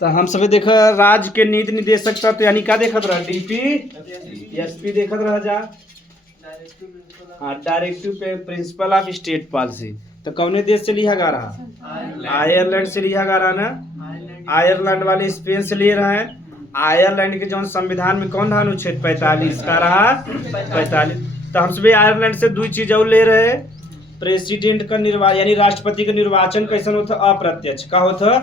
तो हम सभी देखा राज्य के नीति निदेशक तत्व यानी क्या देखत रहा DPSP देखत रहा जा। हाँ, directive principle of state policy. तो कौने देश से लिया गा रहा? आयरलैंड से लिया गा रहा ना। आयरलैंड वाले स्पेन से ले रहे हैं। आयरलैंड के जो संविधान में कौन था अनुच्छेद 45 का रहा 45। तो हम सभी आयरलैंड से दो चीज और ले रहे हैं। प्रेसिडेंट का निर्वाचन यानी राष्ट्रपति का निर्वाचन कैसा होता? अप्रत्यक्ष का होता।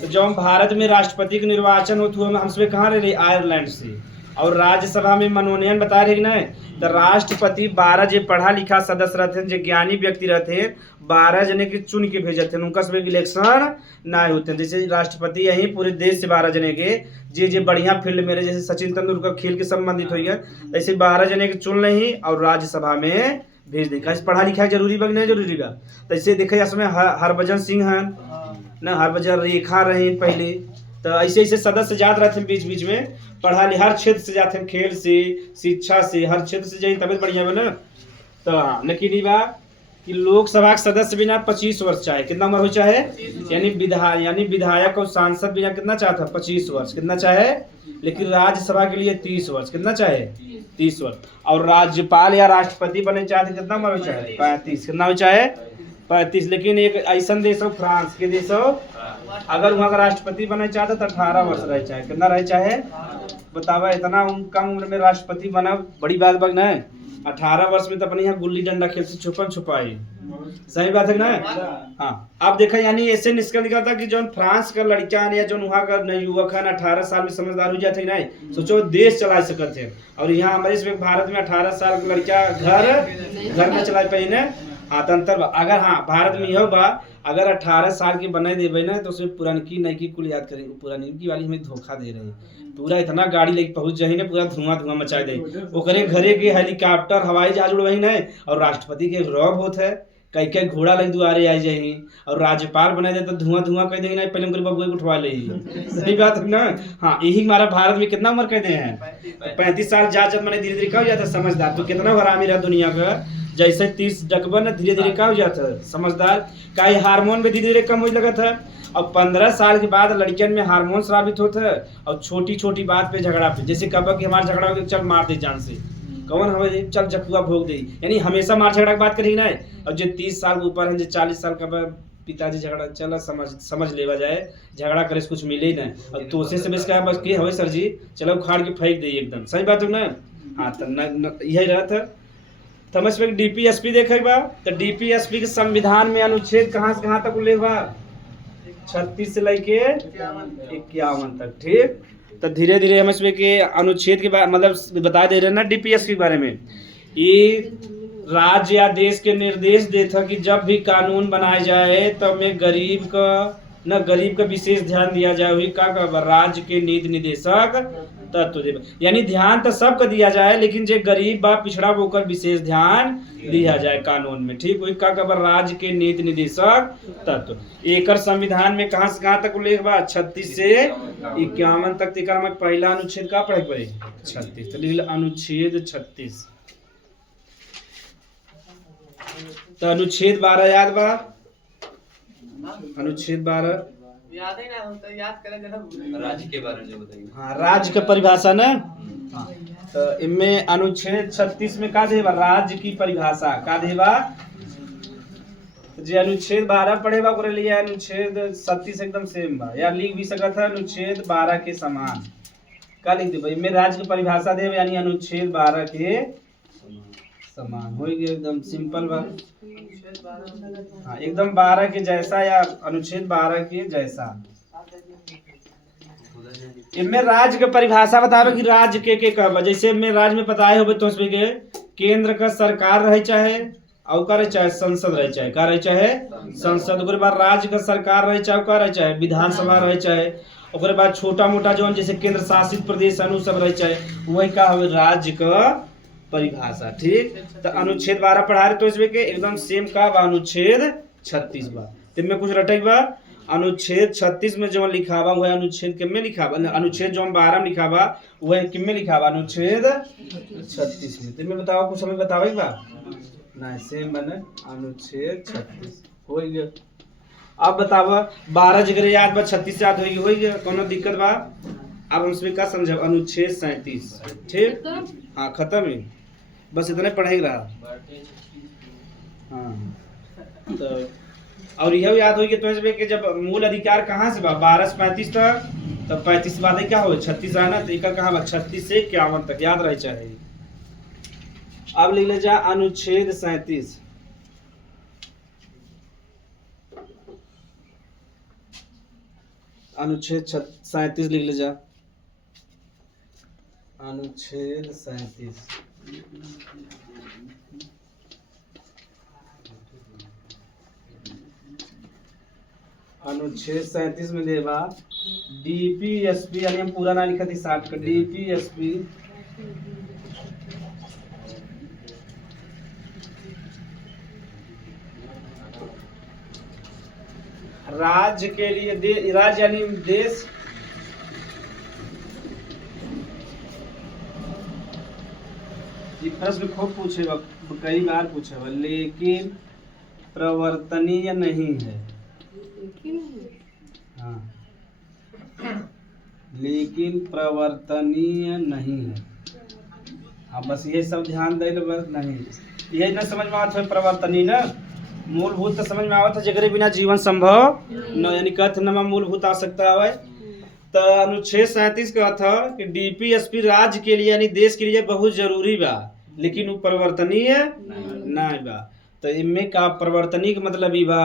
तो जब भारत में राष्ट्रपति का निर्वाचन होता हम सभी कहाँ रहे? आयरलैंड से। और राज्यसभा में मनोनयन बता रहे ना, तो राष्ट्रपति 12 जो पढ़ा लिखा सदस्य रहते जो ज्ञानी व्यक्ति रहते 12 जने के चुन के भेजते उनका सब इलेक्शन ना होते। जैसे राष्ट्रपति यहीं पूरे देश से 12 जने के जे बढ़िया फील्ड में रहे, जैसे सचिन तेंदुलकर खेल के संबंधित हुई है, ऐसे 12 जने के चुन नहीं और राज्यसभा में भेज देखा। पढ़ा लिखा जरूरी बा नहीं जरूरी बा? तो ऐसे देखा इसमें हरभजन सिंह है ना, हरभजन रेखा रहे पहले। तो ऐसे ऐसे सदस्य जाते रहते हैं बीच बीच में, पढ़ा हर क्षेत्र से जाते हैं, खेल से शिक्षा से हर क्षेत्र से जाए तबियत बढ़िया बना। तो लेकिन ये बा कि लोकसभा के सदस्य बिना 25 वर्ष चाहे कितना उम्र हो चाहे, यानी विधायक और सांसद बिना कितना चाहता 25 वर्ष कितना चाहे, लेकिन राज्यसभा के लिए 30 वर्ष कितना चाहे 30 वर्ष। और राज्यपाल या राष्ट्रपति बने चाहते कितना उम्र हो चाहे 35 कितना हो चाहे 35। लेकिन एक ऐसा देश हो फ्रांस के देश हो, अगर वहाँ का राष्ट्रपति बने चाहते तो 18 वर्ष रह चाहे कितना रह चाहे। बतावा इतना कम उम्र में राष्ट्रपति बना बड़ी बात बग ना। 18 वर्ष में तो अपने यहाँ गुल्ली डंडा खेल से छुपन छुपाई, सही बात है ना। हाँ, अब देखा यानी ऐसे निकलता कि जो फ्रांस का लड़का या जो वहाँ का युवक है 18 साल में समझदार हो जाते ना, सोचो देश चला सकते हैं। और यहाँ हमारे भारत में 18 साल का लड़का घर में चला पाए ना। हाँ, तंत्र अगर हाँ भारत में यह बा अगर 18 साल के बना देवे ना तो उसमें पुरानकी नईकी कुल याद करेंगे। पुरानकी वाली हमें धोखा दे रहे हैं, पूरा इतना गाड़ी लेके पहुंच जाए ना, पूरा धुआं मचा दे। ओकरे घरे के हेलीकॉप्टर हवाई जहाज उड़वाई ना, और राष्ट्रपति के रौब होता है कई घोड़ा लग दुआरे आ जाए, और राज्यपाल बना दे तो धुआं कह देंगे ना, पहले उनके बबुए को उठवा ले। सही बात है ना। हाँ, यही हमारा भारत में कितना उम्र कहते हैं 35 साल जब मैंने धीरे धीरे क्या हो जाता है समझदार। तो कितना हरामी रहा दुनिया का, जैसे 30 डकबन धीरे धीरे क्या हो जाता है समझदार। का हार्मोन भी धीरे धीरे कम हो लगा था। और 15 साल के बाद लड़कियन में हार्मोन स्रावित होता है, और छोटी छोटी बात पे झगड़ा पे, जैसे कब कि हमारा झगड़ा हो चल मार दे जान से, कौन हमें चल जखुआ भोग दे, यानी हमेशा मार झगड़ा की बात करेगी ना। और जो 30 साल के ऊपर है, जो 40 साल का पिताजी झगड़ा चला समझ लेवा जाए, झगड़ा करे से कुछ मिले ही ना। और तोसे से बस हवे सर जी चलो उखाड़ के फेंक दे एकदम, सही बात हो ना। हाँ, तो यही रहा था। समझ में DPSP देखे बा, तो DPSP के संविधान में अनुच्छेद कहाँ से कहाँ तक ले बा 36 से लेके 51 तक। ठीक, तो धीरे धीरे हम इसमें के अनुच्छेद के बारे मतलब बता दे रहे हैं ना DPSP के बारे में। ये राज्य या देश के निर्देश देता कि जब भी कानून बनाए जाए तो में गरीब का विशेष ध्यान दिया जाए। वही का राज्य के नीति निदेशक तत्व दे, यानी ध्यान तो सबका दिया जाए, लेकिन जो गरीब बा पिछड़ा होकर विशेष ध्यान दिया जाए कानून में। ठीक, वही का राज्य के नीति निदेशक तत्व। एक संविधान में कहाँ से कहाँ तक उल्लेख बा 36 से 51 तक। में पहला अनुच्छेद का पढ़े पड़े 36, तो लिख अनुच्छेद 36। तो अनुच्छेद 12 याद बा, अनुच्छेद 12 याद है ना, हम तो याद करें जरा राज्य के बारे में बताइए। हाँ, राज्य का परिभाषा ना। हाँ, तो इनमें अनुच्छेद 36 में का देवा राज्य की परिभाषा का देवा। जो अनुच्छेद 12 पढ़ेगा ओकरे लिए अनुच्छेद 36 एकदम सेम बा, या लिख भी सकता है अनुच्छेद 12 के समान। का लिख दे भाई में राज्य की परिभाषा देवे, यानी अनुच्छेद 12 के समान हो गया, एकदम सिंपल बा। हाँ, एकदम 12 के जैसा या अनुच्छेद 12 के जैसा। इनमें राज्य का परिभाषा बतावे कि राज्य के कब, जैसे में राज्य में बताए हो तो उसमें के केंद्र का सरकार रहे चाहे और का रहे चाहे संसद रहे चाहे, का रहे चाहे संसद। ओकरे बाद राज्य का सरकार रहे चाहे का रहे चाहे विधानसभा रहे चाहे। ओकरे बाद छोटा मोटा जो जैसे केंद्र शासित प्रदेश अनु सब रहे चाहे, वही का हो राज्य का परिभाषा। ठीक, तो अनुच्छेद 12 पढ़ा रहे तो इसमें के एकदम सेम का अनुच्छेद 36 बा। इनमें कुछ रटे बा अनुच्छेद 36 में जो लिखा बा वह अनुच्छेद किम में लिखा बा, अनुच्छेद जो 12 में लिखा बा वह किम में लिखा बा अनुच्छेद 36 में। इनमें बताओ कुछ हमें बतावे बा ना, सेम बने अनुच्छेद 36 हो गया। अब बताव 12 जगह याद बा 36 याद होगी कोनो दिक्कत बा। अब हम इसमें क्या समझे अनुच्छेद 37 ठीक। हाँ खत्म ही बस इतने पढ़ेगा। हाँ तो और यह याद होगी तो कि जब मूल अधिकार कहाँ से बा 12 से 35 तक, तब 35 बाद क्या हो 36 है ना, तो एक कहाँ बा 36 से 51 तक याद रहे चाहिए। अब लिख ले जा अनुच्छेद 37। अनुच्छेद 37 लिख ले जा अनुच्छेद 37। अनुच्छेद 37 में देवा डीपीएसपी यानी हम पूरा ना लिखा थी साठ का डीपीएसपी राज्य के लिए राज्य यानी देश ये प्रश्न खूब पूछेगा कई बार पूछेगा लेकिन प्रवर्तनीय नहीं है। हाँ लेकिन प्रवर्तनीय नहीं है। हाँ बस ये सब ध्यान दे लो बस नहीं ये ना समझ में आता है प्रवर्तनीय ना मूलभूत तो समझ में आवत है जगरे बिना जीवन संभव न यानी कथ नमा मूलभूत आवश्यकता है। तो अनुच्छेद 37 का था कि डीपीएसपी राज्य के लिए यानी देश के लिए बहुत जरूरी बा लेकिन वो परिवर्तनीय नहीं बा। तो इनमें का परिवर्तनीय का मतलब ई बा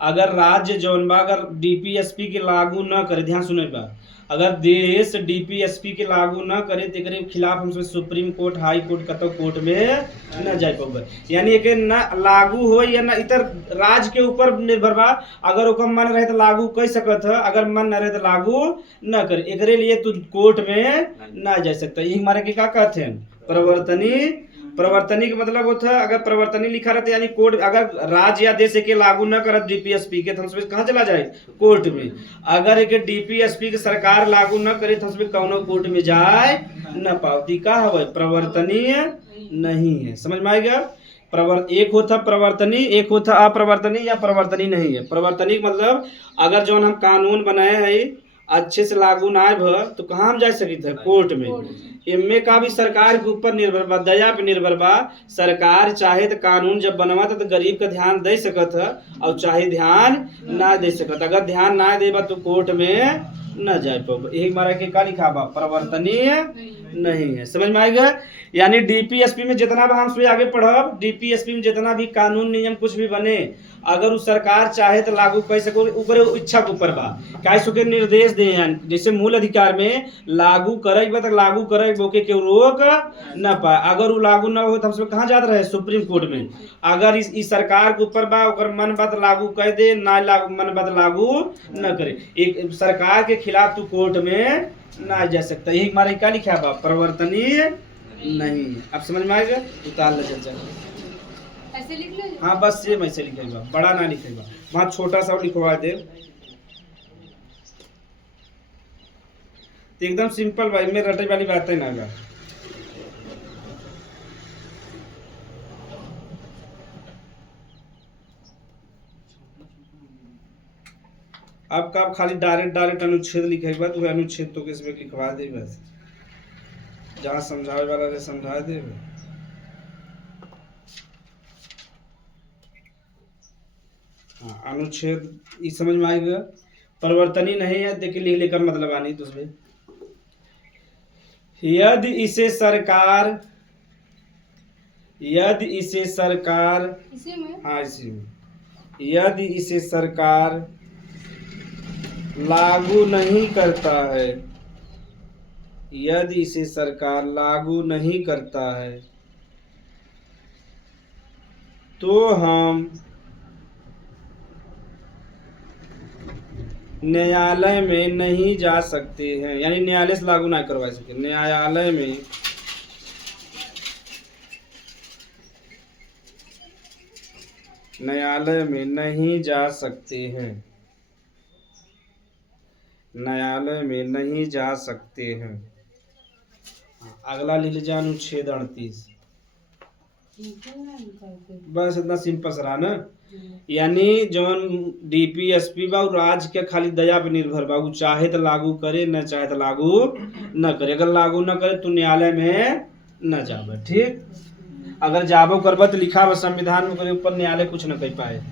अगर राज्य जौन बा अगर डीपीएसपी के लागू न करे ध्यान सुने बा अगर देश डीपीएसपी के लागू न करे तो एकरे खिलाफ हमसे सुप्रीम कोर्ट हाई कोर्ट कतो कोर्ट में न जाए पाओगे यानी एक न लागू हो या न इतर राज्य के ऊपर निर्भर बा। अगर ओकर मन रहे तो लागू कर सकत है अगर मन न रहे तो लागू न करे एकरे लिए तू कोर्ट में न जा सकता। यही हमारे के क्या कहते हैं प्रवर्तनीय का मतलब होता है अगर प्रवर्तनीय लिखा रहता यानी कोर्ट अगर राज्य या देश के लागू न करत डीपीएसपी के तो हम कहाँ चला जाए कोर्ट में। अगर एक डीपीएसपी के सरकार लागू न करे तो हम कौनो कोर्ट में जाए न पावती का है प्रवर्तनीय नहीं है। समझ में आएगा एक होता प्रवर्तनीय एक होता अप्रवर्तनीय या प्रवर्तनीय नहीं है। प्रवर्तनीय मतलब अगर जो हम कानून बनाए हैं अच्छे से लागू ना भ तो कहाँ हम जा सकते हैं कोर्ट में। इनमें का भी सरकार के ऊपर निर्भर बा दया पे निर्भर बा। सरकार चाहे तो कानून जब बनवा तो गरीब का ध्यान दे सकत है और चाहे ध्यान ना दे सकत अगर ध्यान ना देबा तो कोर्ट में न जाए पाओ। यही हमारा के का लिखा बा प्रवर्तनीय नहीं है। समझ में आएगा यानी डीपीएसपी में जितना भी हम आगे पढ़ब डीपीएसपी में जितना भी कानून नियम कुछ भी बने अगर उस सरकार चाहे तो लागू कर सको ऊपर इच्छा के ऊपर बा क्या सुके निर्देश दे जैसे मूल अधिकार में लागू करेगा तो लागू करेगा के केहू रोक न पाए। अगर वो लागू न हो तो हम सब कहाँ जाते रहे सुप्रीम कोर्ट में। अगर इस सरकार के ऊपर बा ओकर मन बात लागू कर दे ना लागू मन बात लागू न करे एक सरकार के खिलाफ तू कोर्ट में ना जा सकता। यही हमारे क्या लिखा बा प्रवर्तनीय नहीं है। अब समझ में आएगा उतार ले चल ऐसे लिख लो। हाँ बस सेम ऐसे लिखेगा बड़ा ना लिखेगा वहाँ छोटा सा लिखवा दे तो एकदम सिंपल भाई में रटे वाली बात है ना। अब का खाली डायरेक्ट अनुच्छेद लिखेगा तो अनुच्छेद तो किसमें लिखवा दे बस जहाँ समझावे वाला रे समझा दे। हाँ अनुच्छेद इस समझ में आएगा परिवर्तनीय नहीं है देखिए लिख लेकर मतलब आनी तो उसमें यदि इसे सरकार हाँ इसी में यदि इसे सरकार लागू नहीं करता है यदि इसे सरकार लागू नहीं करता है तो हम न्यायालय में नहीं जा सकते हैं यानी न्यायालय से लागू ना करवा सके न्यायालय में नहीं जा सकते हैं न्यायालय में नहीं जा सकते हैं। अगला लिख लीजिए अनुच्छेद 38 बस इतना सिंपल सरा ना। यानी जवन डीपी एसपी बा उ राज्य के खाली दया पे निर्भर बा, उ चाहे तो लागू करे, न चाहे तो लागू न करे। अगर लागू न करे तो न्यायालय में न जाबे, ठीक। अगर जाबो करबा तो लिखा बा संविधान में, करे ऊपर न्यायालय कुछ न कर पाए।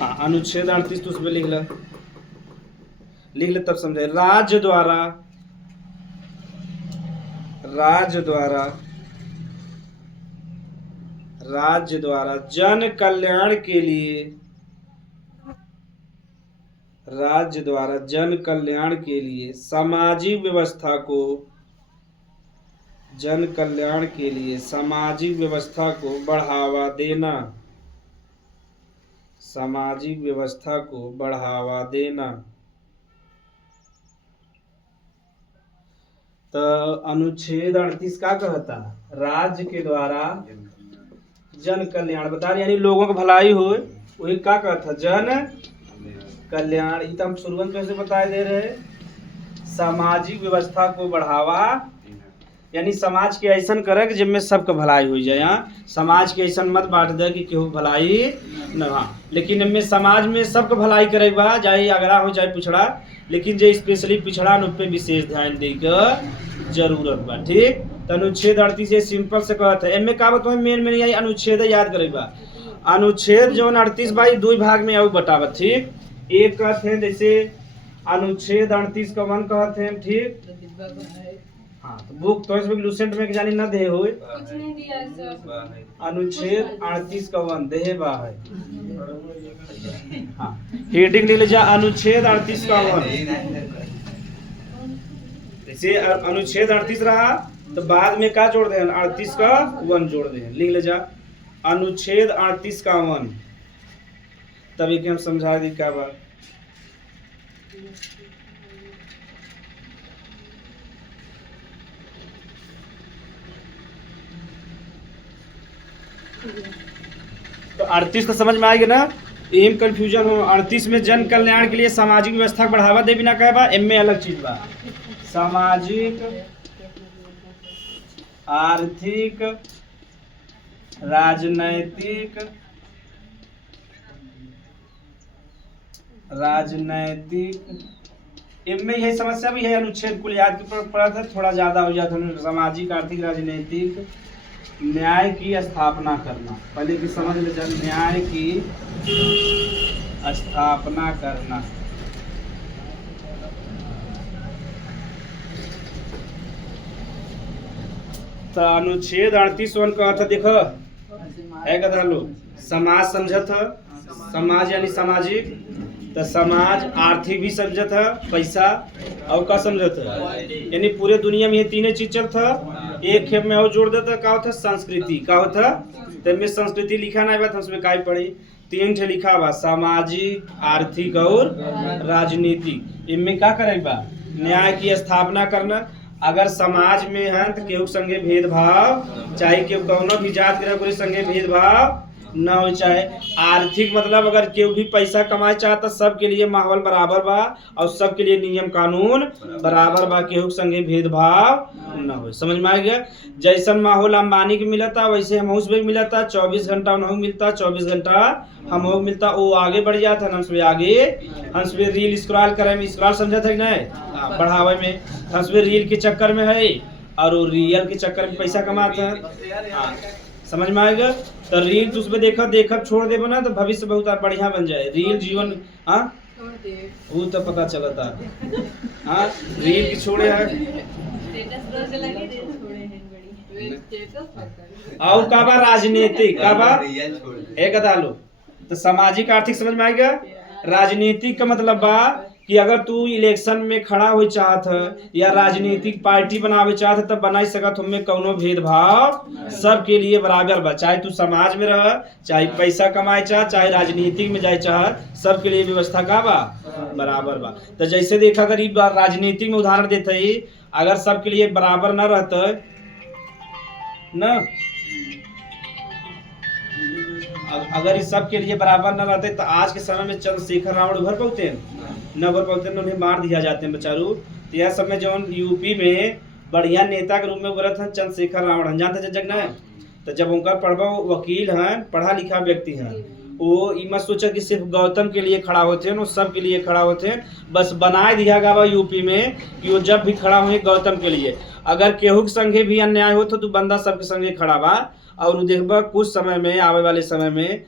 हाँ, अनुच्छेद 38 तो उसमें लिख ले तब समझे। राज्य द्वारा जन कल्याण के लिए, राज्य द्वारा जन कल्याण के लिए सामाजिक व्यवस्था को, जन कल्याण के लिए सामाजिक व्यवस्था को बढ़ावा देना, सामाजिक व्यवस्था को बढ़ावा देना। तो अनुच्छेद 38 का कहता, राज्य के द्वारा जन कल्याण बता रहे, यानी लोगों की भलाई हो, वही क्या कहता, जन कल्याण। ये तो हम शुरुआत में से बता दे रहे, सामाजिक व्यवस्था को बढ़ावा, यानी समाज के ऐसा करे कि जिनमें सबका भलाई हो जाए। यहाँ समाज के ऐसा मत बांट दे कि केहू भलाई न, हाँ, लेकिन इनमें समाज में सबका भलाई करे बा, चाहे अगड़ा हो चाहे पिछड़ा, लेकिन जो स्पेशली पिछड़ा उन पे विशेष ध्यान दे के जरूरत बा, ठीक। तो अनुच्छेद 38 से सिंपल से कहता है, इनमें का बताओ मेन यही अनुच्छेद याद करे बा। अनुच्छेद जो 38 भाई दो भाग में आउ बतावत, ठीक। एक कहते हैं जैसे अनुच्छेद 38 का 1 कहते हैं, ठीक। हाँ, तो बुक तो इसमें लूसेंट में जानी न दे हो, कुछ नहीं दिया सर। अनुच्छेद 38 का 1 दे बा है। हाँ, हेडिंग ले जा, अनुच्छेद 38 का 1। जैसे अनुच्छेद 38 रहा तो बाद में क्या जोड़ दे, 38 का 1 जोड़ दे, लिख ले जा अनुच्छेद 38 का 1। तभी कि हम समझा दी क्या बात। तो 38 तो समझ में आएगी ना, एम कंफ्यूजन हो। 38 में जन कल्याण के लिए सामाजिक व्यवस्था को बढ़ावा दे बिना कहे बा, एम में अलग चीज बा, सामाजिक आर्थिक राजनैतिक इनमें यही समस्या भी है। अनुच्छेद कुल याद के पड़ा था, थोड़ा ज्यादा हो जाता है। सामाजिक आर्थिक राजनैतिक न्याय की स्थापना करना, पहले की समझ ले, न्याय की स्थापना करना। तो अनुच्छेद 38 का था, देखो है कथा लो, समाज समझत है, समाज यानी सामाजिक, तो समाज आर्थिक भी समझत है, पैसा और का समझत है, यानी पूरे दुनिया में ये तीनों चीज चलता। एक खेप में और जोड़ देता, क्या होता, संस्कृति का होता। तो में संस्कृति लिखा ना बात, उसमें काय पड़ी, 3 ठे लिखा बा, सामाजिक आर्थिक और राजनीतिक। इनमें क्या करेगा, न्याय की स्थापना करना। अगर समाज में है तो केहू संगे भेदभाव, चाहे केहू कौनो भी जात के संगे भेदभाव न हो। चाहे आर्थिक मतलब अगर केहू भी पैसा कमाए चाहता, सबके लिए माहौल बराबर बा और सबके लिए नियम कानून बराबर बा, केहू संगे भेदभाव न हो। समझ में आ गया। जैसन माहौल अंबानी के मिलता वैसे हम भी मिलता, 24 घंटा उन्होंने मिलता, 24 घंटा हम मिलता। वो आगे बढ़ जाता है, हमसे आगे हमसे रील स्क्रॉल करे में, स्क्रॉल समझा था कि नहीं, बढ़ावे में हमसे रील के चक्कर में है, और वो रियल के चक्कर में पैसा कमाता है। समझ में आएगा। तो रील तो उसमें देखा छोड़ दे बना तो भविष्य बहुत बढ़िया बन जाए। रील जीवन, हाँ वो तो पता चलता, हाँ रील की छोड़े है और का बा राजनीतिक, का बा एक डालो। तो सामाजिक आर्थिक समझ में आएगा। राजनीतिक का मतलब बा कि अगर तू इलेक्शन में खड़ा हो चाहत है या राजनीतिक पार्टी बनावे चाहत है, तब बना सकत, हमें कौनो भेदभाव सबके लिए बराबर बा। चाहे तू समाज में रह, चाहे पैसा कमाए चाहे राजनीतिक में जाए चाह, सबके लिए व्यवस्था का बा बराबर बा। तो जैसे देखा गरीब राजनीतिक में उदाहरण देते ही, अगर सबके लिए बराबर न रहते न, अगर इस सब के लिए बराबर न रहते तो आज के समय में चंद्रशेखर रावण भर पाते न भर पाते, उन्हें मार दिया जाते हैं बेचारू। तो यह सब में जो यूपी में बढ़िया नेता के रूप में उभरत हैं चंद्रशेखर रावण जानते जग न। तो जब उनका पढ़वा वकील हैं पढ़ा लिखा व्यक्ति हैं वो ये मत सोचा कि सिर्फ गौतम के लिए खड़ा होते हैं वो सब के लिए खड़ा होते हैं। बस बनाए दिया गया यूपी में कि वो जब भी खड़ा हुए गौतम के लिए अगर केहू के संगे भी अन्याय हो तो बंदा सबके संगे खड़ा बा। और देखबा कुछ समय में आवे वाले समय में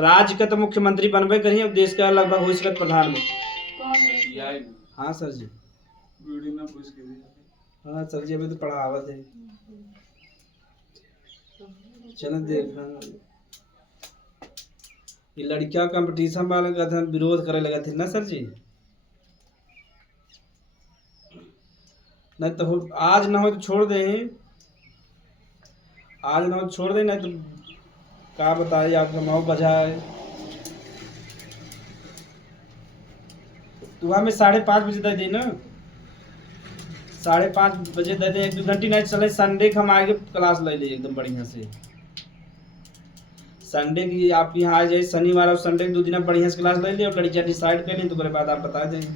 राज्य का तो मुख्यमंत्री बनबे करिए देश का लगभग हो सकत प्रधानमंत्री। हाँ सर जी हाँ सर जी अभी तो पढ़ावत है चलो देख ये लड़कियां कंपटीशन वाले का था विरोध करे लगा थे ना सर जी। नहीं तो आज ना हो तो छोड़ दे आज ना हो तो छोड़ दे नहीं तो क्या बताए आपका माओ बजाए तो हमें 5:30 बजे दे दी ना 5:30 बजे दे दे 1-2 घंटे नहीं चले संडे को हम आगे क्लास ले ली एकदम बढ़िया से। संडे की आप यहाँ आ जाए शनिवार और संडे 2 दिन बढ़िया से क्लास ले ली और लड़कियाँ डिसाइड कर ली तो उसके बाद आप बता देंगे।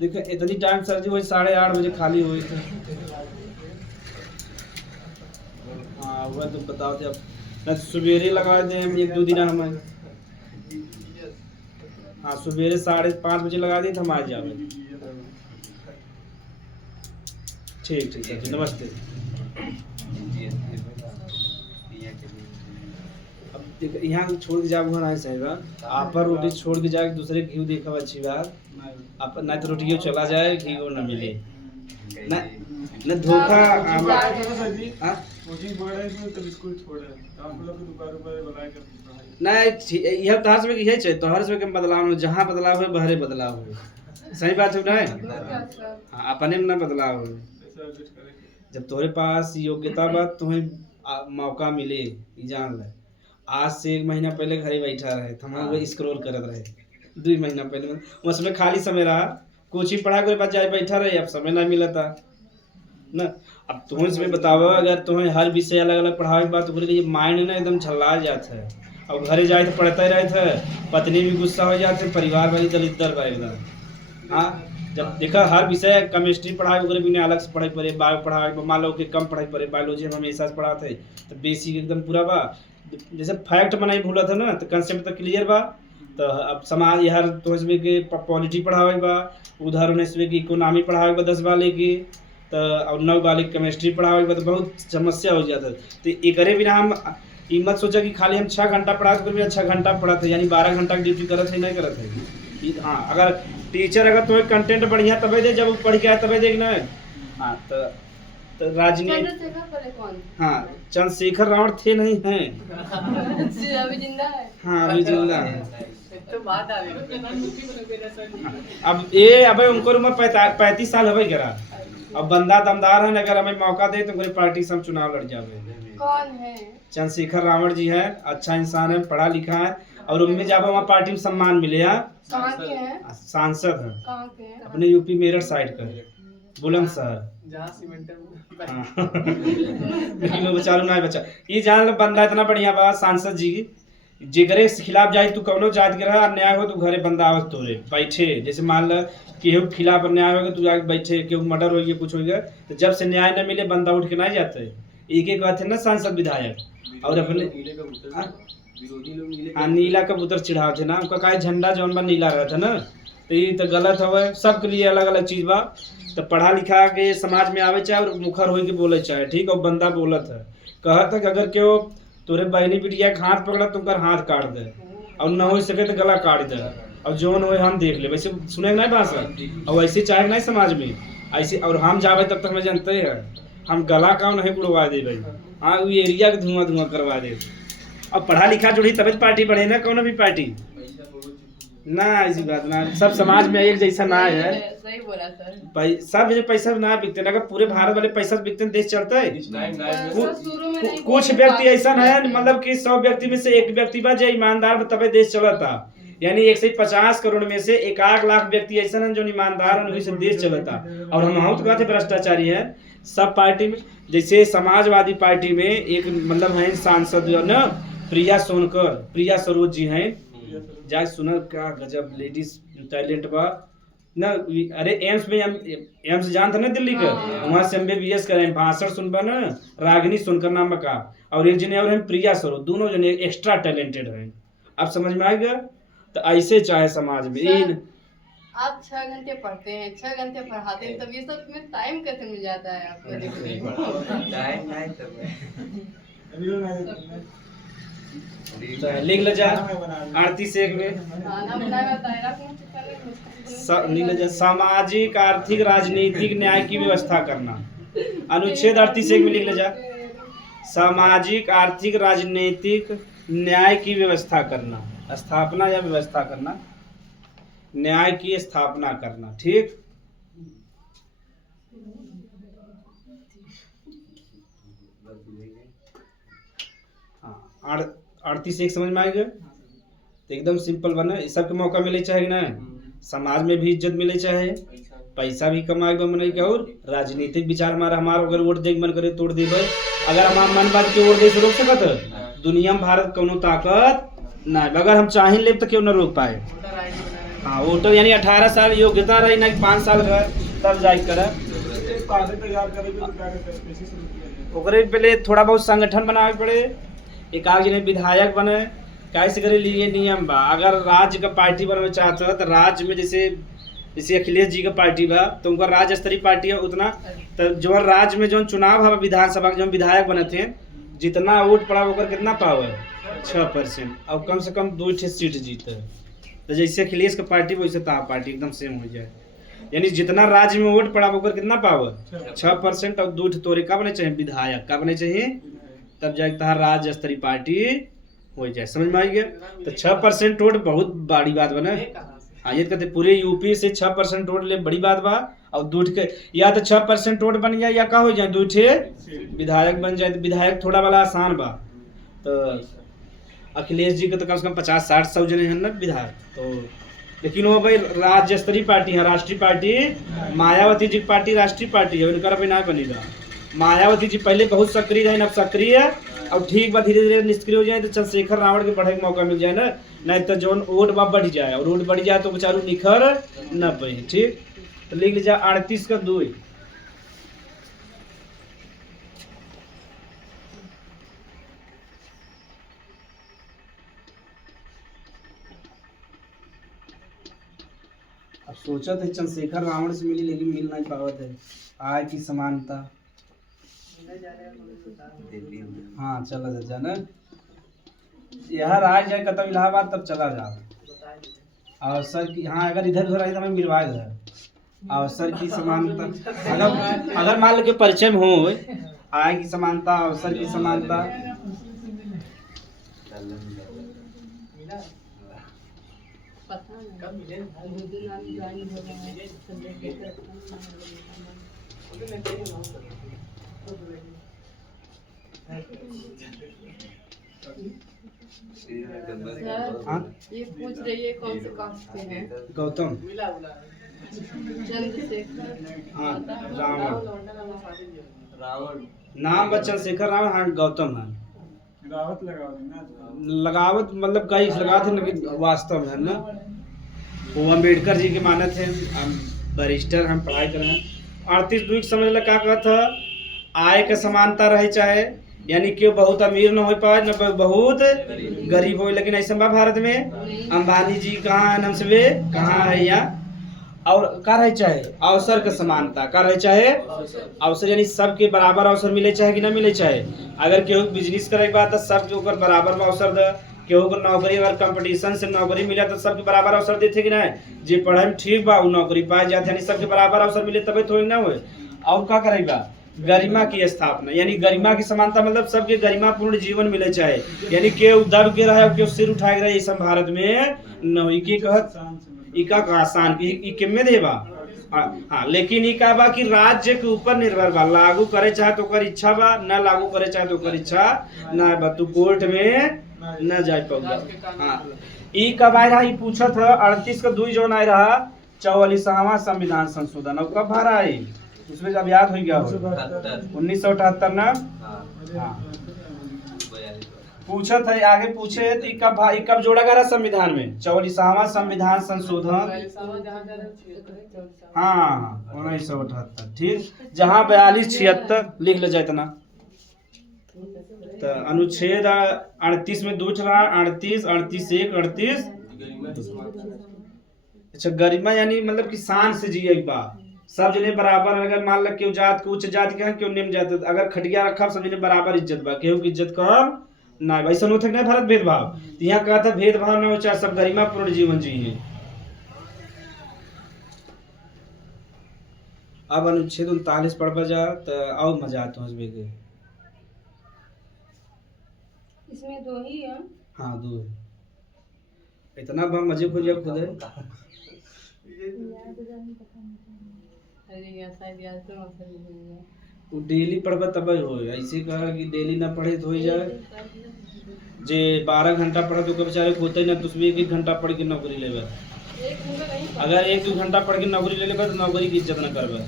देखो इतनी टाइम सर जी वही 8:30 बजे खाली हुई थी। हाँ वह तो बताओ थे अब न सवेरे लगा दें हम 1-2 दिन हमें। हाँ सवेरे 5:30 बजे लगा दें तो हम आ जाए। ठीक ठीक सर जी नमस्ते। अब देखो यहाँ छोड़ के जाओ घर सही बात आप पर रोटी छोड़ के जाए दूसरे घी देखा अच्छी बात आप नहीं तो रोटी चला जाए घी वो न मिले न धोखा। नहीं यह तहर में यही चाहिए तोहर से बदलाव हो जहाँ बदलाव हो बहरे बदलाव हो सही बात है ना अपने में ना बदलाव हो। जब तुम्हारे पास योग्यता बात तुम्हें मौका मिले जान ले आज से 1 महीना पहले घरे बैठा रहे हम स्क्रॉल करत रहे 2 महीना पहले उसमें खाली समय रहा कोचिंग पढ़ा कर बाद जाए बैठा रहे अब समय ना मिला था ना। अब तुम्हें इसमें बताओ अगर तुम्हें हर विषय अलग अलग पढ़ावे के बाद तो माइंड ना एकदम झल्ला जाता है। अब घरे जाए तो पढ़ते रहे थे पत्नी भी गुस्सा हो जाते परिवार वाली दलितर बा एकदम। हाँ जब देखा हर विषय केमिस्ट्री पढ़ाए वगैरह भी अलग से पढ़ाई पड़े बायो पढ़ाए मान लो कि कम पढ़ाई पड़े बायोलॉजी हम हमेशा से पढ़ाते तो बेसिक एकदम पूरा बा जैसे फैक्ट बनाई भूला था ना तो कंसेप्ट तो क्लियर बा। तो अब समाज यार तो इसमें के पॉलिटी पढ़ावे बा उधर उन्हें इसमें की इकोनॉमी पढ़ावे बा 10 वाले की तो और 9 वाले केमिस्ट्री पढ़ावे बा तो बहुत समस्या हो जाता है। तो एक बिना हम मत सोचा कि खाली हम 6 घंटा पढ़ा तो भी 6 घंटा पढ़ा था यानी 12 घंटा की ड्यूटी करत है नहीं करत है। हाँ अगर टीचर अगर तुम्हें कंटेंट बढ़िया तबे दे जब पढ़ के आए तबे देख ना। हाँ तो राजनीति हाँ चंद्रशेखर रावण थे नहीं हैं अभी जिंदा है। हाँ अभी जिंदा है। तो बात आ अब ये अबे उनको उम्र 35 साल हो गया अब बंदा दमदार है अगर हमें मौका दे तो पार्टी से हम चुनाव लड़ जावे। कौन है? चंद्रशेखर रावण जी है अच्छा इंसान है पढ़ा लिखा है और उनमें जब हमारे पार्टी में सम्मान मिले कहाँ के हैं? सांसद है कहाँ के हैं? अपने यूपी मेरठ साइड का बुलंदशहर जहाँ सीमेंट लेकिन वो चालू ना बच्चा ये जान लो बंदा इतना बढ़िया बा सांसद जी जेकरे खिलाफ जाए तू कौनो जात के रहा अन्याय हो तो घरे बंदा आवत तोरे बैठे जैसे मान ल केहू खिलाफ अन्याय होगा तू जाके बैठे केहू मर्डर हो गया कुछ हो गया तो जब से न्याय न मिले बंदा उठ के नहीं जाते एक एक बात है ना सांसद विधायक और अपने नीला कबूतर चिढ़ाव थे ना उनका का झंडा जौन बा नीला रहा था ना तो ये तो गलत हो सबके लिए अलग अलग चीज बा। तो पढ़ा लिखा के समाज में आवे चाहे और मुखर हो के बोले चाहे ठीक और बंदा बोलत है कहता कि अगर क्यों तोरे बहनी बिटिया के हाथ पकड़ा तुमकर हाथ काट दे और न हो सके तो गला काट दे और जोन हो हम देख ले वैसे सुने नहीं भाषा और वैसे चाहे नहीं समाज में ऐसे और हम जावे तब तक हमें जानते हैं हम गला का नहीं उड़वा दे भाई हाँ वो एरिया के धुआं धुआं करवा दे। अब पढ़ा लिखा जोड़ी तभी पार्टी बढ़े ना कौन भी पार्टी ना ऐसी बात ना सब समाज में एक जैसा ना है सही बोला सर। सब जो पैसा ना बिकते ना अगर पूरे भारत वाले पैसा बिकते देश चलता है। कुछ व्यक्ति ऐसा है मतलब कि 100 व्यक्ति में से एक व्यक्ति बा जो ईमानदार तबे देश चलता यानी 150 करोड़ में से 1 लाख व्यक्ति ऐसा है जो ईमानदार है उन्हीं से देश चलता। और हम तो कहते भ्रष्टाचारी है सब पार्टी में जैसे समाजवादी पार्टी में एक मतलब है सांसद जो ना प्रिया सरोज जी हैं जाए सुना क्या गजब लेडीज टैलेंट बा ना अरे एम्स में एम्स जानते ना दिल्ली का, हाँ। वहाँ से MBBS करें, भाषण सुनबा ना, रागिनी सुनकर नाम का, और एक जने और हैं प्रिया सरो, दोनों जने एक्स्ट्रा टैलेंटेड हैं। अब समझ में आएगा? तो ऐसे चाहे समाज में सर, आप 6 घंटे पढ़ते हैं, 6 घंटे पढ़ाते हैं, तब ये सब में टाइम कैसे मिल जाता है आपको देखने तो लिख ले जा 38 में खाना बनाया दायरा कौन सा करें? लिख ले जा, सामाजिक आर्थिक राजनीतिक न्याय की व्यवस्था करना। अनुच्छेद 38 में लिख ले जा, सामाजिक आर्थिक राजनीतिक न्याय की व्यवस्था करना, स्थापना या व्यवस्था करना, न्याय की स्थापना करना। ठीक, हाँ 38 समझ में आएगा? तो एकदम सिंपल बना, सबके मौका मिले चाहे ना, समाज में भी इज्जत मिले चाहे, पैसा भी कमाए बने के, और राजनीतिक विचार हमारा अगर वोट देख मन करे तोड़ देवे, अगर हमारा मन बात के वोट दे से रोक सकत दुनिया में भारत कोनो ताकत ना, अगर हम चाहे ले तो क्यों न रोक पाए। हाँ वोटर यानी 18 साल योग्यता रही ना, 5 साल का तब जाए कर ओकरे पहले थोड़ा बहुत संगठन बनावे पड़े, एक आग जने विधायक बने, कैसे करे लिए नियम बा। अगर राज्य का पार्टी बनना चाहता है तो राज्य में जैसे अखिलेश जी का पार्टी बा तो उनका राज्य स्तरीय पार्टी है उतना, तो जो राज्य में जो चुनाव है विधानसभा के जो विधायक बने थे, जितना वोट पड़ा होकर कितना पावर 6%, और कम से कम 2 सीट जीते। तो जैसे अखिलेश का पार्टी वैसे ता पार्टी एकदम सेम हो जाए, यानी जितना राज्य में वोट पड़ा होकर कितना पावर 6%, और 2 तोरे का बने चाहिए विधायक का बने चाहिए, तब जाके तहार राज्य स्तरीय पार्टी हो जाए। समझ में आई गया? तो 6% वोट बहुत बड़ी बात बने। हाँ ये कहते पूरे यूपी से 6% वोट ले बड़ी बात बा, और 2 के या तो 6% वोट बन जाए या का हो जाए 2 विधायक बन जाए, तो विधायक थोड़ा वाला आसान बा। तो अखिलेश जी का तो कम से कम 50-60-100 जने हैं ना विधायक, तो लेकिन वो भाई राज्य स्तरीय पार्टी है, राष्ट्रीय पार्टी, मायावती जी की पार्टी राष्ट्रीय पार्टी है, उनका अभी ना बनेगा। मायावती जी पहले बहुत सक्रिय है, अब सक्रिय है, अब ठीक बा धीरे धीरे निष्क्रिय हो जाए तो चंद्रशेखर रावण के बढ़े का मौका मिल जाए ना, नहीं तो जो वोट बा बढ़ जाए, और वोट बढ़ जाए तो बेचारू निखर न पाए। ठीक, तो लिख लीजिए 38 का 2। अब सोचा था चंद्रशेखर रावण से मिली लेकिन मिल नहीं पावत है, आय की समानता। हाँ चला जा ना, यह राज जाए कतब इलाहाबाद तब चला जा। अवसर की, हाँ अगर इधर उधर आई तो हमें मिलवाए है। अवसर की समानता, अगर मान लो के परिचय में हो, आय की समानता, अवसर की समानता, सर, ये पूछ रही है कौन से कास्ट के हैं? गौतम, चंद्रशेखर, हाँ रावण, नाम बा चंद्रशेखर रावण, हाँ गौतम है। लगावत मतलब कई लगा थे, लेकिन वास्तव में है ना वो अम्बेडकर जी के मानत है, हम बैरिस्टर हम पढ़ाई कर रहे हैं। 38 समझ ला क्या कहता, आय का समानता रहे चाहे, यानी कि बहुत अमीर न हो पाए न बहुत गरीब हो, लेकिन ऐसा बा भारत में अंबानी जी कहाँ है, नमस्वे कहाँ है यहाँ, और का रहे चाहे अवसर का समानता, का रहे चाहे अवसर, यानी सबके बराबर अवसर मिले चाहे कि ना मिले चाहे। अगर केहू बिजनेस करे बात तो सबके ऊपर बराबर में अवसर दे, केहू को नौकरी अगर कंपटीशन से नौकरी मिले तो सबके बराबर अवसर देते कि नहीं, जे पढ़े में ठीक बा वो नौकरी पाए जाते, यानी सबके बराबर अवसर मिले तभी थोड़ी ना हुए। और क्या करेगा, गरिमा की स्थापना, यानी गरिमा की समानता मतलब सबके गरिमापूर्ण जीवन मिले चाहे, यानी केहू दब के रहे केहू सिर उठाए रहे, ये सब भारत में न इके कहत इका का आसान की में देबा। हाँ लेकिन ई का बा कि राज्य के ऊपर निर्भर बा, लागू करे चाहे तो ओकर इच्छा बा, न लागू करे चाहे तो ओकर इच्छा न बा, तू कोर्ट में न जाए पाऊंगा। हाँ ई कब आए रहा, ई पूछा था 38 का 2 जोन आए रहा 44वां संविधान संशोधन, और कब भरा है उसमें जब याद हो गया 1978 ना। हाँ पूछा था आगे पूछे तो कब जोड़ा गया संविधान में 44वां संविधान संशोधन। हाँ 1978 ठीक। जहाँ 42-76 लिख ले जाए इतना। तो अनुच्छेद 38 में दो रहा 38 38 1 38। अच्छा गरिमा यानी मतलब कि शान से जिए बा सब जने बराबर। अगर मान ल केहू जात के उच्च जाति के केहू निम्न जाति, अगर खटिया रखा सब जने बराबर इज्जत बा, केहू की इज्जत कम ना वैसा होता नहीं भारत भेदभाव। तो यहाँ कहा था भेदभाव न हो चाहे सब गरिमा पूर्ण जीवन जिए। अब अनुच्छेद 39 पढ़ जा तो और मजा आता है के। इसमें दो ही है। हाँ दो है। इतना बम मजे को जब खुद है। अरे यार शायद याद तो मौसम नहीं है। वो डेली पढ़बा तब हो, ऐसे कहा कि डेली ना पढ़े तो हो जाए। जे 12 घंटा पढ़ा तो कब बेचारे होते ही ना, तो उसमें 1 घंटा पढ़ के नौकरी लेबा। अगर 1-2 घंटा पढ़ के नौकरी ले लेबा तो नौकरी की इज्जत ना करबा।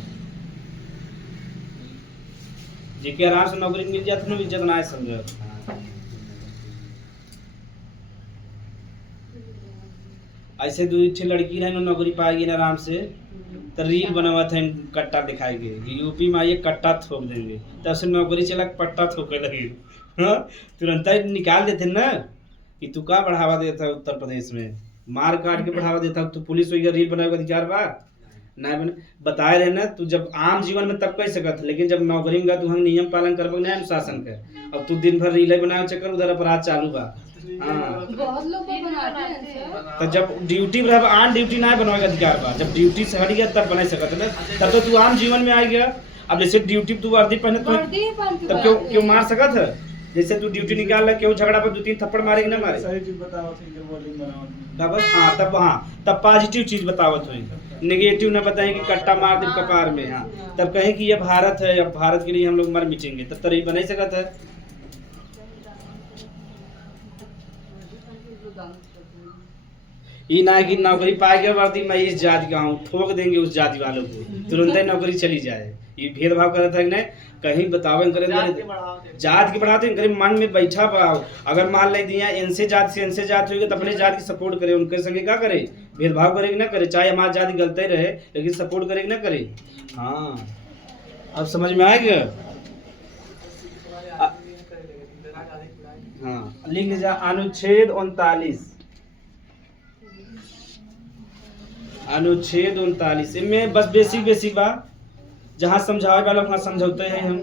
जेके आराम से नौकरी मिल जाती ना इज्जत ना समझ। ऐसे 2 लड़की रहे नौकरी पाएगी ना आराम से, तो रील बनावा था कट्टा दिखाएंगे यूपी में आइए कट्टा थोक देंगे, तब से नौकरी चला पट्टा थोके लगी। हाँ तुरंत ही निकाल देते ना कि तू का बढ़ावा देता उत्तर प्रदेश में, मार काट के बढ़ावा देता तू। पुलिस वही रील बनाए का अधिकार बा नहीं बने बताए रहे ना। तू जब आम जीवन में तब कह सकत, लेकिन जब नौकरी में तू हम नियम पालन करबो नहीं अनुशासन के। अब तू दिन भर रील बनाए चक्कर उधर अपराध चालू बा। हाँ बहुत लोग बनाते हैं। तो जब ड्यूटी रह आन ड्यूटी ना बनवाए का अधिकार बा, जब ड्यूटी से हट गया तब बना सकत ना। तब तो तू आम जीवन में आ गया। अब जैसे ड्यूटी तू वर्दी पहने तो तब क्यों मार सकत है। जैसे तू ड्यूटी निकाल ला क्यों झगड़ा पर 2-3 थप्पड़ मारेगी ना मारे। सही चीज बतावत है तब पॉजिटिव चीज बतावत हुई, नेगेटिव ना बताएं कि कट्टा मार दे कपार में। हाँ तब कहें कि ये भारत है, अब भारत के लिए हम लोग मर मिटेंगे, तब तरह बना ही सकत है। ये ना कि नौकरी पाए गया वर्दी मैं इस जाति का हूँ ठोक देंगे उस जाति वालों को, तुरंत ही नौकरी चली जाए। ये भेदभाव करता है ना कहीं बतावे करे जात की बढ़ाते करे मन में बैठा पाओ। अगर मान ले दिया इनसे जात से इनसे जात होगी तो अपने जात की सपोर्ट करे, उनके संगे क्या करे भेदभाव करे कि ना करे, चाहे हमारी जाति गलत ही रहे लेकिन सपोर्ट करे कि ना करे। हाँ अब समझ में आएगा। हाँ लिख लीजिए अनुच्छेद 39। अनुच्छेद 39 इनमें बस बेसिक बा, जहाँ समझावे वाला वहाँ समझौते हैं हम।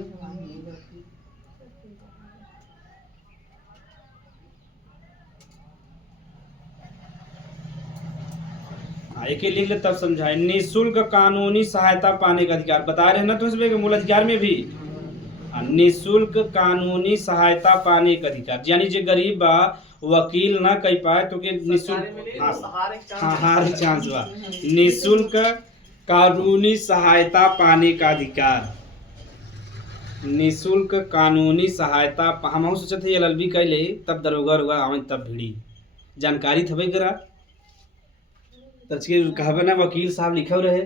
एक लिख ले तब समझाए। निःशुल्क कानूनी सहायता पाने का अधिकार बता रहे हैं ना, तो इसमें मूल अधिकार में भी निःशुल्क कानूनी सहायता पाने का अधिकार, यानी जो गरीब बा वकील ना कह पाए तो के निःशुल्क हार चांस बा। निःशुल्क कानूनी सहायता पाने का अधिकार, निःशुल्क कानूनी सहायता। हम सोचते थे LLB कर ले तब दरोगा रोगा आवे तब भिड़ी जानकारी थबे करा तब कहबे ना वकील साहब लिखे रहे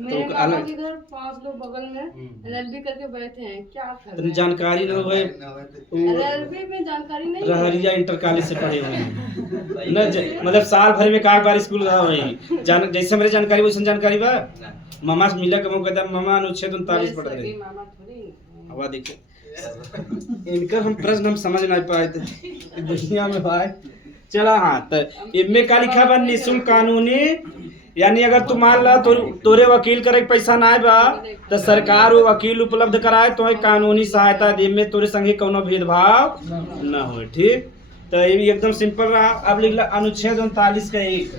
मेरे तो पापा के घर 5 लोग बगल में LLB करके बैठे हैं, क्या कर जानकारी न हो LLB में जानकारी नहीं रहरिया इंटर कॉलेज से पढ़े हुए हैं न, मतलब साल भर में एक बार स्कूल रहा वही जैसे मेरे जानकारी वैसे जानकारी बा। मामा से मिला कमो कहता मामा अनुच्छेद 39 पढ़ रहे। अब देखिए इनका हम प्रश्न हम समझ नहीं पाए थे दुनिया में भाई। चला हाँ तो इनमें का लिखा बा निःशुल्क कानूनी, यानी अगर तू मान ला तो तोरे वकील करे पैसा ना बा तो सरकार वो वकील उपलब्ध कराए तो कानूनी सहायता दे में तोरे संगे कोनो भेदभाव न हो। ठीक तो ये भी एकदम सिंपल रहा। अब लिख ला अनुच्छेद 39 का 1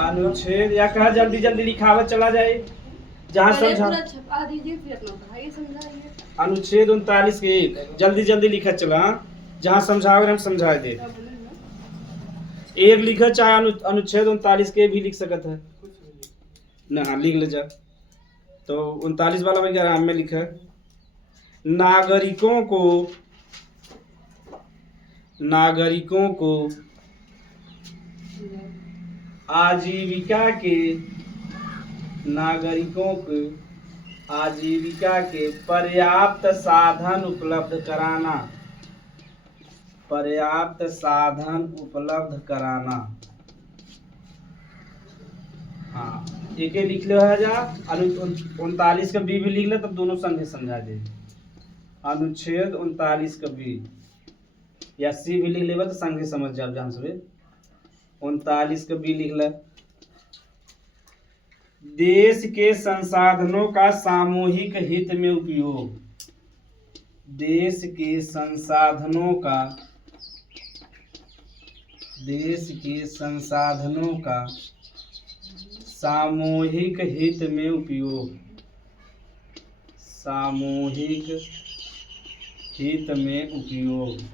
अनुच्छेद या कहा जल्दी जल्दी लिखावत चला जाए जहाँ समझा छपा दीजिए फिर अपना भाई समझाइए। अनुच्छेद 39 के 1 जल्दी जल्दी लिखा चला, जहाँ समझाओगे हम समझा दे। एक लिखा चाहे अनुच्छेद 39 के भी लिख सकत है ना। हाँ लिख ले जा तो 39 वाला भाई आराम में लिखा नागरिकों को आजीविका के नागरिकों को आजीविका के पर्याप्त साधन उपलब्ध कराना, पर्याप्त साधन उपलब्ध कराना। हाँ एक लिख लो है जा, 39 का बी भी लिख ले, तब दोनों संगे समझा दे। अनुच्छेद 39 का बी या सी भी लिख लेबा तो संगे समझ जाओ जान सबे। 39 का बी लिख ले। देश के संसाधनों का सामूहिक हित में उपयोग, देश के संसाधनों का, देश के संसाधनों का सामूहिक हित में उपयोग, सामूहिक हित में उपयोग।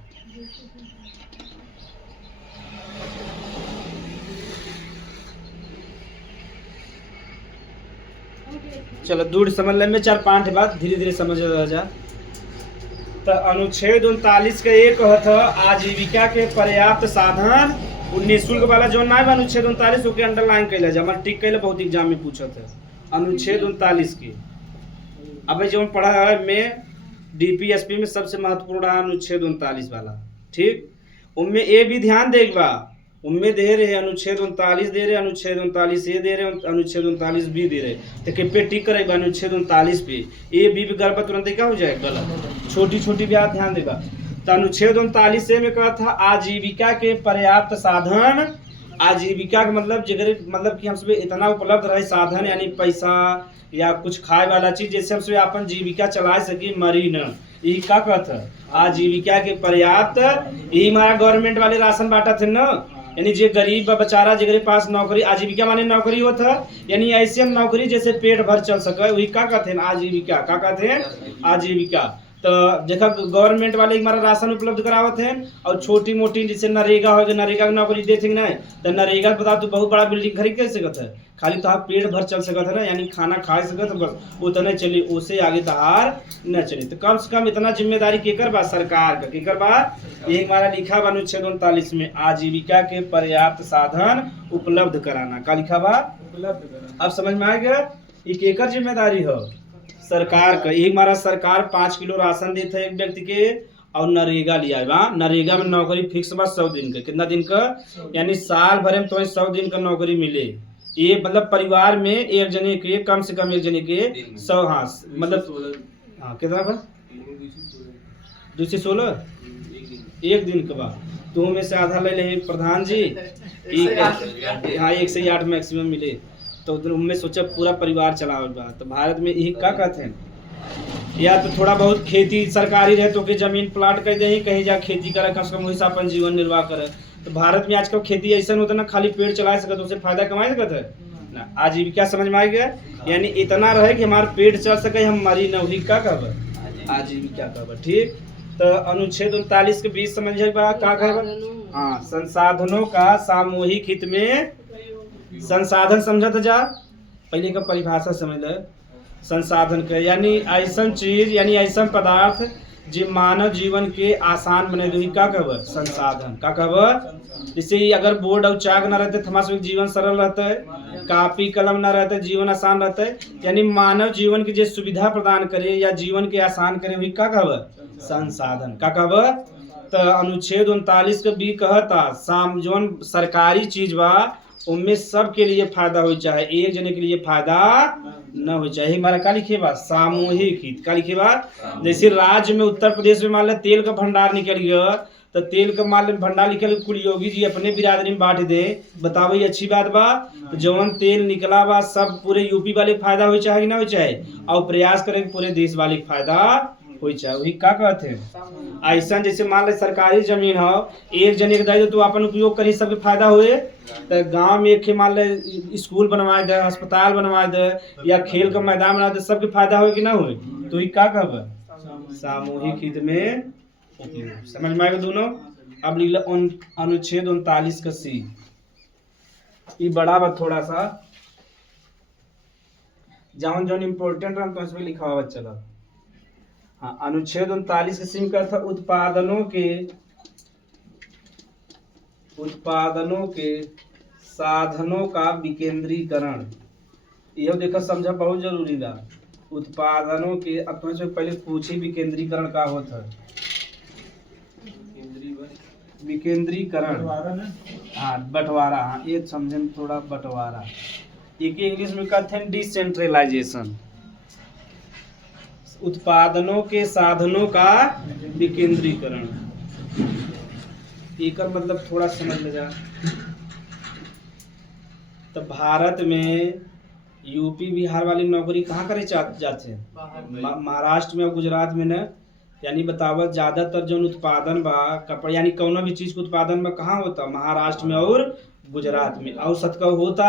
चलो दूर समझ ले में 4-5 बात धीरे धीरे समझ जा। तो अनुच्छेद 39 का एक था आजीविका के पर्याप्त साधन। निःशुल्क वाला जो ना है अनुच्छेद 39 ओके अंडरलाइन कैला जा, हमारा टिक कैले बहुत एग्जाम में पूछा था। अनुच्छेद 39 की अब जो पढ़ा है मैं डीपीएसपी में सबसे महत्वपूर्ण है अनुच्छेद 39 वाला, ठीक। उनमें ए भी ध्यान देगा, उनमें दे रहे अनुच्छेद 39 दे रहे, अनुच्छेद 39 ए दे रहे, अनुच्छेद 39 बी दे रहे। तो के पे टिक करेगा अनुच्छेद 39 पे, ए बी भी गलत तुरंत क्या हो जाएगा गलत, छोटी छोटी बात ध्यान देगा। तो अनुच्छेद 39 से में कहा था आजीविका के पर्याप्त साधन। आजीविका का मतलब जिगर मतलब कि हमसे इतना उपलब्ध रहे साधन, यानी पैसा या कुछ खाए वाला चीज जैसे हमसे अपन जीविका चला सकी, मरी न, यही का कहता आजीविका के पर्याप्त। यही हमारा गवर्नमेंट वाले राशन बांटा थे ना, यानी जो गरीब बेचारा जिगरे पास नौकरी, आजीविका माने नौकरी होता, यानी ऐसे नौकरी जैसे पेट भर चल सके, वही का कहते हैं आजीविका। का कहते हैं आजीविका। तो देखा गवर्नमेंट वाले हमारा राशन उपलब्ध करावत हैं, और छोटी मोटी जैसे नरेगा हो गया, नरेगा की नौकरी देते हैं नहीं, तो नरेगा बता तू बहुत बड़ा बिल्डिंग खरीद कैसे सकता है, खाली तो आप पेट भर चल सकता है ना, यानी खाना खा सकते तो बस उतना चले, उससे आगे तहार न चले। तो कम से कम इतना जिम्मेदारी केकर बा, सरकार का। केकर बा ये हमारा लिखा बा अनुच्छेद 39 में आजीविका के पर्याप्त साधन उपलब्ध कराना। का लिखा बा उपलब्ध कराना। अब समझ में आ गया ये केकर जिम्मेदारी हो, सरकार का। एक हमारा सरकार 5 किलो राशन देता है एक व्यक्ति के, और नरेगा लिया है बा। नरेगा में नौकरी फिक्स बा 100 दिन का, कितना दिन का, यानी साल भर में तो 100 दिन का नौकरी मिले। ये मतलब परिवार में एक जने के कम से कम एक जने के 100, हाँ मतलब हाँ कितना बा 216 एक दिन का बा। तो में से आधा ले ले प्रधान जी, हाँ 1 से 8 मैक्सिमम मिले, तो उनमें सोचा पूरा परिवार चलावल बा। तो भारत में यही का कहते हैं, या तो थोड़ा बहुत खेती सरकारी रहे तो कि जमीन प्लाट कर दे, कहीं जा खेती करे, कम से कम वही से अपन जीवन निर्वाह करे। तो भारत में आजकल खेती ऐसा होता है ना, खाली पेड़ चला सकते उससे फायदा कमा सकते है ना। आजीविका समझ में आ गया, यानी इतना रहे कि हमारा पेट चल सके, हम मरी न, वही का कहब आजीविका कहब, ठीक। तो अनुच्छेद 39 के 20 समझ का कहब, हाँ संसाधनों का सामूहिक हित में। संसाधन समझत जा, पहले का परिभाषा समझ ले संसाधन का, यानी ऐसा चीज, यानी ऐसा पदार्थ जो मानव जीवन के आसान बने दो, का कहब संसाधन। का कहब जैसे अगर बोर्ड और चाक न रहते तो हमारा जीवन सरल रहता है, कापी कलम न रहता जीवन आसान रहता है, यानी मानव जीवन की जो सुविधा प्रदान करे या जीवन के आसान करे वही का कहब संसाधन। का कहब तो अनुच्छेद 39 के भी कहता जो सरकारी चीज बा उनमें सबके लिए फायदा हो, चाहे एक जने के लिए फायदा न हो, चाहे हमारा का लिखे बा सामूहिक हित। का लिखे बा जैसे राज्य में उत्तर प्रदेश में मान लो तेल का भंडार निकल गया, तो तेल का मान भंडार निकल कुल योगी जी अपने बिरादरी में बांट दे, बताओ ये अच्छी बात बा। तो जवन तेल निकला बा सब पूरे यूपी वाले फायदा हो चाहे ना हो, चाहे और प्रयास करें पूरे देश वाले फायदा हो, चाहे वही का कहते हैं ऐसा। जैसे मान लो सरकारी जमीन हो, एक जने के दे तो अपन उपयोग करी सबके फायदा हुए। तो गांव में एक मान लो स्कूल बनवाए दे, अस्पताल बनवाए दे, या खेल का मैदान बना दे, सबके फायदा हुए कि ना हुए, तो ये का कहब सामूहिक हित में उपयोग। समझ में आएगा दोनों। अब लिख लो अनुच्छेद 39 का सी, ये बड़ा बा थोड़ा सा, जौन जौन इम्पोर्टेंट रहा तो इसमें लिखा हुआ चला। हाँ अनुच्छेद 39 का सी का था उत्पादनों के साधनों का विकेंद्रीकरण। यह देखो समझा बहुत जरूरी बा। उत्पादनों के, अब तुमसे पहले पूछी विकेंद्रीकरण का होता है। विकेंद्रीकरण, हाँ बंटवारा, हाँ ये समझे में थोड़ा बंटवारा। एक इंग्लिश में कहते हैं डिसेंट्रलाइजेशन। उत्पादनों के साधनों का विकेंद्रीकरण, एक मतलब थोड़ा समझ ले जा। तो भारत में यूपी बिहार वाली नौकरी कहाँ करे जाते हैं? महाराष्ट्र में और गुजरात में न। यानी बतावत ज्यादातर जो उत्पादन बा कपड़ा यानी कौनो भी चीज के उत्पादन में कहाँ होता? महाराष्ट्र में और गुजरात में। और सतका होता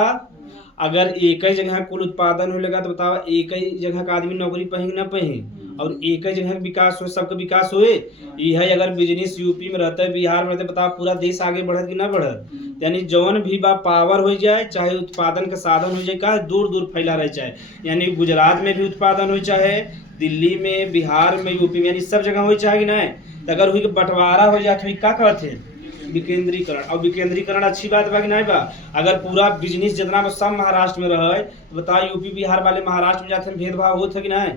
अगर एक ही जगह कुल उत्पादन हो लगा तो बताओ एक ही जगह का आदमी नौकरी पही ना पही, और एक ही जगह विकास हो, सबका विकास होए। यह अगर बिजनेस यूपी में रहता है, बिहार में रहता है, बताओ पूरा देश आगे बढ़त कि ना बढ़त? यानी जौन भी बा पावर हो जाए, चाहे उत्पादन का साधन हो जाए, का दूर दूर फैला रहे, चाहे यानी गुजरात में भी उत्पादन हो, चाहे दिल्ली में, बिहार में, यूपी में, यानी सब जगह हो चाहे कि नहीं। तो अगर हुई बंटवारा हो जाए तो क्या कहते हैं? विकेंद्रीकरण। और विकेंद्रीकरण अच्छी बात बा कि नहीं बा? अगर पूरा बिजनेस जितना सब महाराष्ट्र में रहे तो बताओ यूपी बिहार वाले महाराष्ट्र में जाते हैं, भेदभाव होते कि नहीं?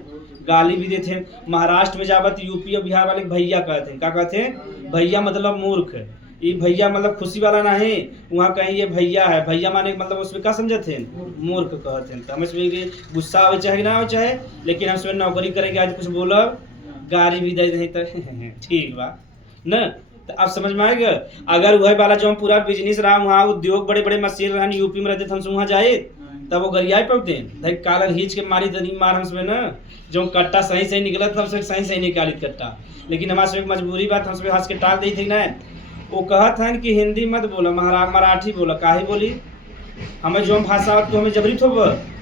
गाली भी देते हैं। महाराष्ट्र में जावत यूपी और बिहार वाले भैया कहते हैं। क्या कहते हैं? भैया मतलब मूर्ख। ये भैया मतलब खुशी वाला नहीं, वहाँ कहीं ये भैया है, भैया माने मतलब उसमें क्या समझते हैं? मूर्ख कहते हैं। तो हमें इसमें गुस्सा हो चाहे ना हो चाहे, लेकिन हम इसमें नौकरी करेंगे, आज कुछ बोलो गाली भी दे दें तो ठीक बा न। तो अब समझ में आएगा। अगर वही वाला जो हम पूरा बिजनेस रहा, वहाँ उद्योग बड़े बड़े मशीन रहा यूपी में रहते थे, हमसे वहाँ जाए तब वो गरियाए पड़ते हैं भाई, कालर खींच के मारी तनी मार हमसे न। जो कट्टा सही सही निकला था हमसे सही सही निकाली कट्टा, लेकिन हमारे से मजबूरी बात हमसे हंस के टाल दी थी ना। वो कहा था कि हिंदी मत बोलो, मराठी बोलो। काहे बोली? हमें जो भाषा तो हमें जबरी थो,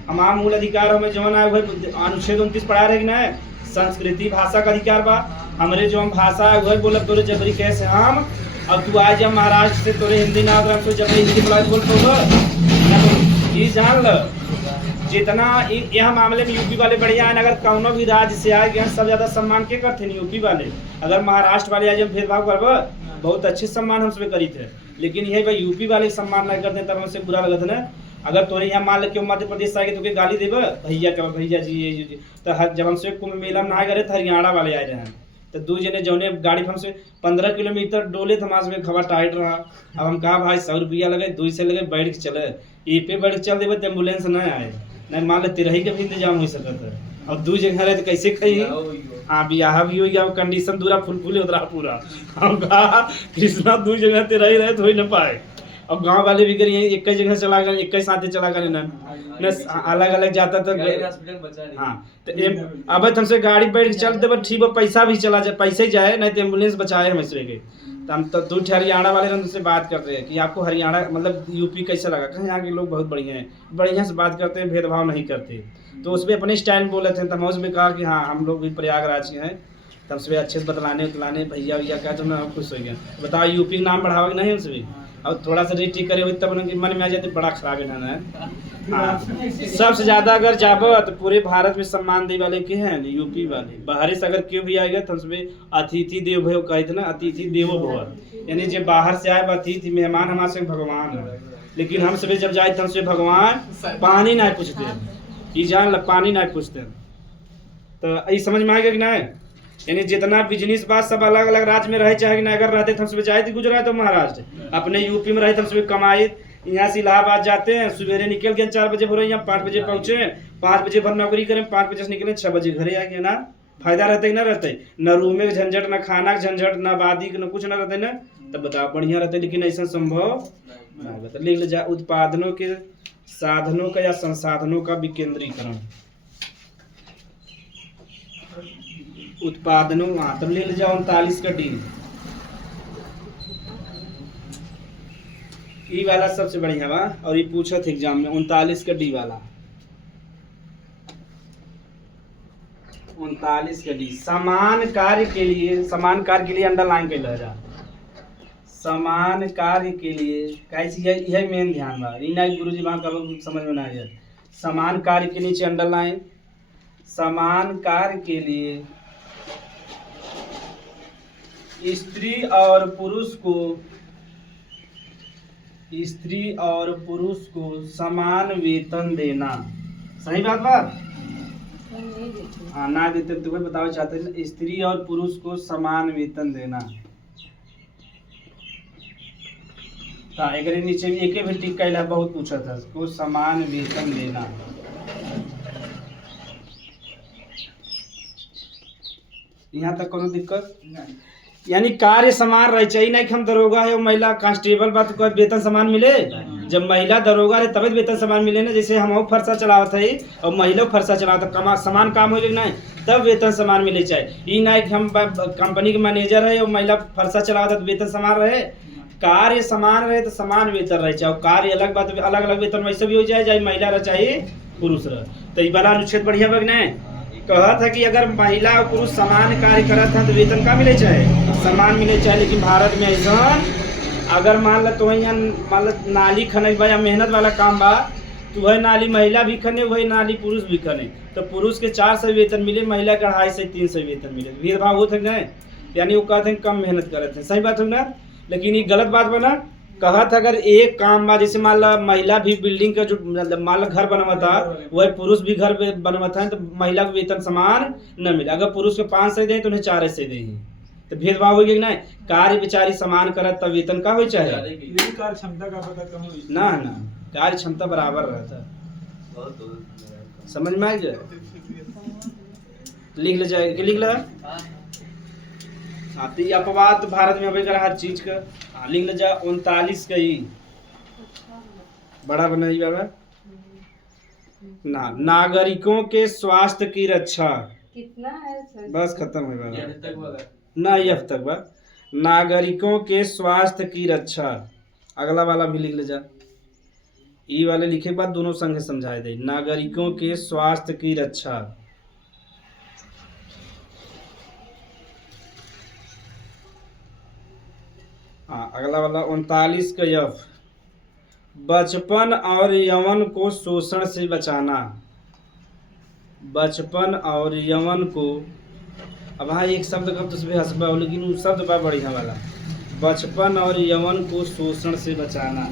हमारा मूल अधिकार हमें जो ना अनुच्छेद 29 पढ़ा रहे ना, संस्कृति भाषा का अधिकार बा। हमारे जो भाषा है वही बोला तोरे जबरी कैसे हम, अब तू आज जब महाराष्ट्र से तोरे हिंदी ना होगा तो जबरी हिंदी बोला बोल ये जान ल। जितना यह मामले में यूपी वाले बढ़िया है, अगर कौनो भी राज्य से आए गए सब ज्यादा सम्मान के करते हैं यूपी वाले। अगर महाराष्ट्र वाले आज भेदभाव करब बहुत अच्छे सम्मान हमसे करी थे, लेकिन यही भाई यूपी वाले सम्मान नहीं करते तब हमसे बुरा लगता ना। अगर तोरे यहाँ मान के मध्य प्रदेश से आएगी तो गाली देब भैया के भैया जी। तो जब हमसे कुंभ मेला में नहाए गए थे हरियाणा वाले आए रहे, तो दो जने जौने गाड़ी हमसे 15 किलोमीटर डोले थे, हमारे खबर टाइट रहा। अब हम कहा भाई 100 रुपया लगे, 2 से लगे बैठ के चले, ये पे बैठ के चल देवे तो एम्बुलेंस नहीं आए, नहीं मान ले तेरही के भी इंतजाम हो सकता है। अब 2 जगह रहे तो कैसे कही? हाँ बियाह भी हो गया, कंडीशन दूरा फुल उतरा पूरा। हम कहा कृष्णा 2 जगह तेरही रहे तो हो ही न पाए। अब गांव वाले भी करिए एक ही जगह चला गए, एक ही साथ चला गए ना, अलग अलग जाता था। हाँ तो अब हमसे गाड़ी बैठ के चलते बट ठीक है, पैसा भी चला जाए, पैसे ही जाए, नहीं तो एम्बुलेंस बचाए हम इसलिए गए। तो हम तो 2 हरियाणा वाले हमसे बात कर रहे हैं कि आपको हरियाणा मतलब यूपी कैसा लगा? कहीं यहाँ के लोग बहुत बढ़िया हैं, बढ़िया से बात करते हैं, भेदभाव नहीं करते। तो उसमें अपने स्टाइल बोले थे, तब उसमें कहा कि हाँ हम लोग भी प्रयागराज के हैं, तब से अच्छे से बतलाने भैया भैया का, तो मैं खुश हो गया। बताओ यूपी नाम बढ़ावा नहीं हमसे भी, अब थोड़ा सा रेटी करे हुई तब मन में आ जाते, बड़ा खराब है ना। हाँ सबसे ज्यादा अगर जाबो तो पूरे भारत में सम्मान दे वाले के हैं यूपी वाले। बाहर से अगर क्यों भी आएगा तो हमसे अतिथि देव भव कहे थे ना, अतिथि देवो भव, यानी जब बाहर से आए अतिथि मेहमान हमारे से भगवान है। लेकिन हम सब जब जाए तो हमसे भगवान पानी नहीं पूछते, ये जान ल पानी नहीं पूछते। तो ये समझ में आएगा कि नहीं? यानी जितना बिजनेस बात सब अलग अलग राज्य में रहे, चाहे ना अगर रहते हमसे जाए थे गुजरात तो महाराष्ट्र, अपने यूपी में रहे तो हमसे कमाए। यहाँ से इलाहाबाद जाते हैं, सवेरे निकल गए 4 बजे भोर, यहाँ 5 बजे पहुँचे, 5 बजे भर नौकरी करें, 5 बजे से निकले 6 बजे घरे आ गए ना। फायदा रहते ना रहते, न रूम में झंझट, न खाना के झंझट, न आबादी के, न कुछ न रहते ना। तब बताओ बढ़िया रहते, लेकिन ऐसा संभव नहीं। लिख ले जा उत्पादनों के साधनों का या संसाधनों का विकेंद्रीकरण। उत्पादनों वहां तब ले जाओ 39 का डी, ई वाला सबसे बढ़िया बा। और ये पूछा था एग्जाम में 39 का डी वाला, 39 का डी। समान कार्य के लिए अंडरलाइन कर जा, समान कार्य के लिए कैसी है, यह मेन ध्यान बा। रीना गुरुजी वहां का समझ में ना आया। समान कार्य के नीचे अंडरलाइन, समान कार्य के लिए स्त्री और पुरुष को समान वेतन देना। सही बात बा। नहीं देती। हाँ ना देते, तुम्हें बताना चाहते हैं स्त्री और पुरुष को समान वेतन देना। हाँ एक नीचे भी एक भी टिक कैला बहुत पूछा था, को समान वेतन देना। यहाँ तक कोनो दिक्कत यानी कार्य समान रहे चाहिए, नहीं कि हम दरोगा है और महिला कांस्टेबल बात को वेतन समान मिले। जब महिला दरोगा रहे तभी वेतन समान मिले ना। जैसे हम फरसा चलावत है और महिला फरसा चलावत कमा समान काम हो नहीं तब वेतन समान मिले चाहिए। ये नहीं कि हम कंपनी के मैनेजर है और महिला फरसा चलावत तो वेतन समान रहे। कार्य समान रहे तो समान वेतन रहे चाहिए। कार्य अलग बात, अलग अलग वेतन वैसे भी हो जाए, चाहे महिला रहे चाहे पुरुष रहे। तो ये वाला अनुच्छेद बढ़िया बग नहीं कहा था कि अगर महिला और पुरुष समान कार्य करत हैं तो वेतन का मिले चाहे समान मिले चाहे। लेकिन भारत में ऐसा अगर मान लो तो यहाँ मान लो नाली खने बा या मेहनत वाला काम बा तो वही नाली महिला भी खने वही नाली पुरुष भी खने, तो पुरुष के 400 वेतन मिले, महिला के 250 से 300 वेतन मिले। भेदभाव होते हैं यानी वो कहते हैं कम मेहनत करते हैं, सही बात है ना। लेकिन ये गलत बात बना कहा था अगर एक काम बा जैसे मान लो महिला भी बिल्डिंग का जो मान लो घर बनवाता वही पुरुष भी घर बनवाता है तो महिला को वेतन समान न मिले। अगर पुरुष को 500 दें तो उन्हें 400 दें, तो भेदभाव हो गया ना। कार्य बेचारी समान करत तब वेतन का हो चाहे कार्य क्षमता का पता कम हुई ना ना कार्य क्षमता बराबर रहता। समझ में आ गया? लिख ले जाएगा लिख ले। हाँ तो ये अपवाद भारत में अभी हर चीज का लिख ले जा 39 का ही बड़ा बनाई बाबा ना। नागरिकों के स्वास्थ्य की रक्षा कितना है सर? बस खत्म है बाबा ना ये अब तक बा। नागरिकों के स्वास्थ्य की रक्षा अगला वाला भी लिख ले जा। ई वाले लिखे के बाद दोनों संगे समझाए दे। नागरिकों के स्वास्थ्य की रक्षा हाँ अगला वाला 39 का यफ बचपन और यौवन को शोषण से बचाना। बचपन और यौवन को अब हाँ एक शब्द का तो हंसबा लेकिन वो शब्द बा बढ़िया वाला बचपन और यौवन को शोषण से बचाना।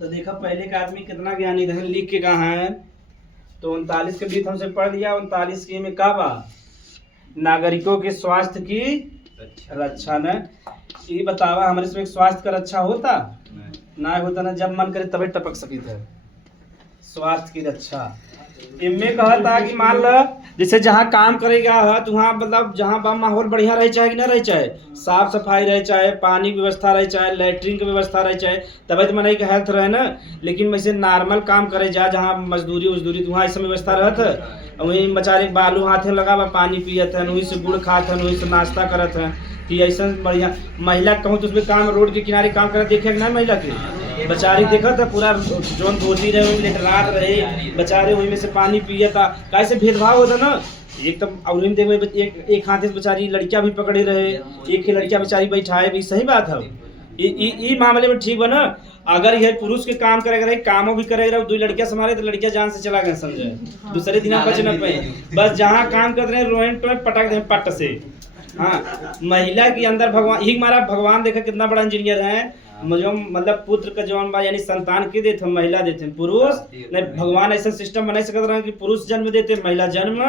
तो देखा पहले का आदमी कितना ज्ञानी था, लिख के कहा है तो 39 के बीच हमसे पढ़ लिया। 39 के में का बा नागरिकों के स्वास्थ्य की रक्षा न। ये बतावा हमारे से स्वास्थ्य का रक्षा होता ना होता ना, जब मन करे तभी टपक सकी थे। स्वास्थ्य की रक्षा इनमें कहा था कि मान लो जैसे जहाँ काम करेगा है तो वहाँ मतलब जहाँ माहौल बढ़िया रहे चाहे कि ना रहे, चाहे साफ सफाई रहे, चाहे पानी की व्यवस्था रहे, चाहे लैट्रिन की व्यवस्था रहे, चाहे तभी तो मनाई का हेल्थ रहे ना। लेकिन वैसे नॉर्मल काम करे जा जहाँ मजदूरी उजदूरी तो वहाँ ऐसा व्यवस्था रहत। वहीं बेचारे बालू हाथे लगा बा पानी पियत है, वहीं से गुड़ खात है, वहीं से नाश्ता करत है कि ऐसा बढ़िया। महिला कहूँ तो उसमें काम रोड के किनारे काम करे देखे ना महिला के बेचारी देखा था पूरा जोन धोती रहे वही लेटरात रहे बेचारे वही में से पानी पिया था। कैसे भेदभाव होता ना एकदम। और देखे एक हाथ से बेचारी लड़कियां भी पकड़े रहे, एक ही लड़कियां बेचारी बैठाए भी, सही बात है। ये मामले में ठीक बना। अगर यह पुरुष के काम करेगा रहे कामों भी करेगा दो लड़कियां संभाले तो लड़कियां जान से चला गए समझे, दूसरे दिन बच न पाए। बस जहाँ काम कर रहे रोहन टोए पटक दे पट से। हाँ महिला के अंदर भगवान ही हमारा भगवान देखा कितना बड़ा इंजीनियर है। जो मतलब पुत्र का जवान बा यानी संतान के देते महिला देते पुरुष नहीं। भगवान ऐसा सिस्टम बना सकते रहे कि पुरुष जन्म देते महिला जन्म,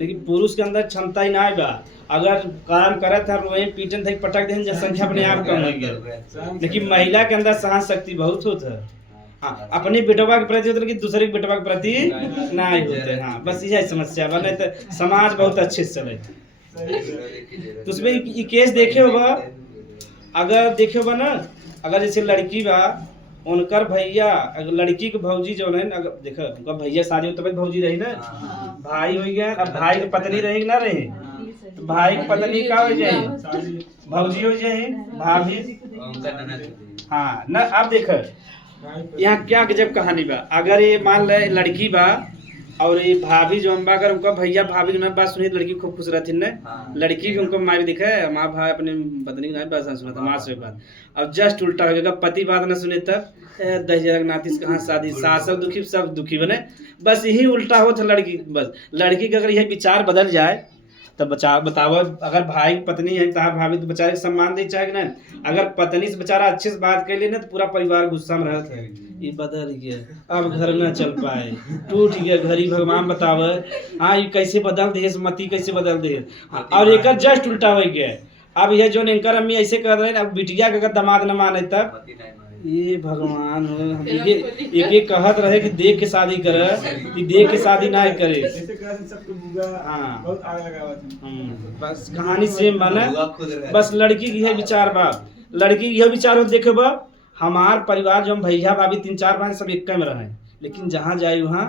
लेकिन पुरुष के अंदर क्षमता ही ना बा। अगर काम करत है रोए पीटन थे पटक दे जनसंख्या अपने आप कम हो गया। लेकिन महिला के अंदर सहन शक्ति बहुत होता है। हाँ अपने बेटवा के प्रति होता है दूसरे के बेटवा के प्रति ना होते। हाँ बस यही समस्या बने तो समाज बहुत अच्छे से चले। तो उसमें ये केस देखे होगा, अगर देखे होगा ना, अगर जैसे लड़की बा उनकर भैया लड़की के भौजी जो है अगर देखो उनका भैया शादी हो तब भौजी रही ना, भाई हो गया। अब भाई की पत्नी रहेगी ना रहे तो भाई की पत्नी का हो जाए भौजी हो जाए भाभी। हाँ ना अब देखो यहाँ क्या गजब कहानी बा। अगर ये मान ले लड़की बा और ये भाभी जो अम्बा अगर उनका भैया भाभी की बात सुनी तो लड़की खूब खुश रहती है। लड़की भी उनको माँ भी दिखा है माँ भाई अपने पत्नी की बात सुना था माँ से बात। अब जस्ट उल्टा हो गया पति बात ना सुने तब 10,000 नातिस कहाँ शादी सास सब दुखी सब दुखी बने। बस यही उल्टा हो था लड़की। बस लड़की का अगर यह विचार बदल जाए तब बताओ अगर भाई पत्नी है तार भाभी तो बेचारे के सम्मान दे चाहे कि नहीं। अगर पत्नी से बेचारा अच्छे से बात कर ले ना तो पूरा परिवार गुस्सा में रहता है, ये बदल गया अब घर न चल पाए, टूट गया घर ही भगवान बतावे। हाँ ये कैसे बदल दे, मती कैसे बदल दे। हाँ, और एक जस्ट उल्टा हो गया। अब यह जो इनकर अम्मी ऐसे कर रहे हैं, अब बिटिया के अगर दामाद न माने तब ये भगवान हो। हम एक कहत रहे कि देख के शादी करे, कि देख के शादी ना करे। हाँ बस कहानी सेम बने, बस लड़की की है विचार बा, लड़की यह विचार हो देखे बा हमार परिवार जो हम भैया भाभी 3-4 भाई सब एक में रहे, लेकिन जहाँ जाए वहाँ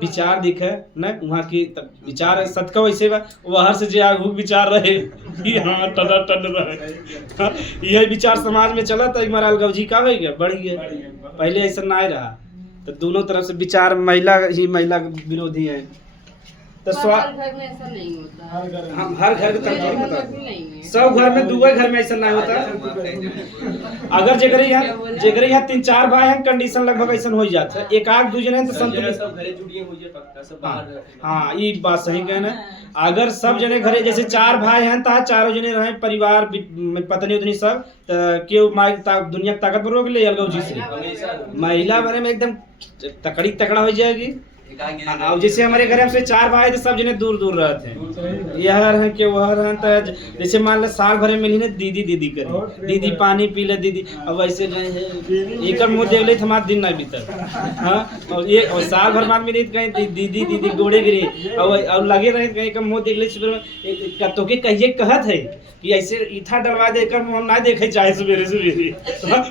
विचार दिखे न वहाँ की विचार सतका वैसे वहाँ से जो आगू विचार रहे कि हाँ टन टन रहे। यह विचार समाज में चला तो हमारा अलगवजी का हो गया बढ़ गया, पहले ऐसा ना रहा। तो दोनों तरफ से विचार महिला ही महिला विरोधी है। तो हर घर में ऐसा नहीं होता। हम हर घर के तरफ नहीं होता, सब घर में दुबई घर में ऐसा नहीं होता। अगर जेकरे यहाँ 3-4 भाई हैं कंडीशन लगभग ऐसा हो जाता है, एक आध दूजे ने तो संतुलित। हाँ ये बात सही कहना। अगर सब जने घरे जैसे 4 भाई हैं तो चारों जने रहे परिवार पत्नी उतनी सब क्यों दुनिया की ताकत पर रोक ले अलगव जी से महिला बने में एकदम तकड़ा हो जाएगी। अब जैसे हमारे घर में से 4 भाई थे, सब जने दूर दूर रहते हैं, यह है कि वह है। तो जैसे मान लो साल भर में मिली ना दीदी दीदी करे, दीदी पानी पी ले दीदी, अब वैसे एक मुँह देख ले तो हमारा दिन ना बीता। हाँ और ये और साल भर बाद मिली कहीं दीदी दीदी गोड़े गिरी और लगे रहे कहीं का मुँह देख ले तो के कहिए कहत है कि ऐसे ईथा डलवा दे कर हम ना देखे चाहे सवेरे सवेरे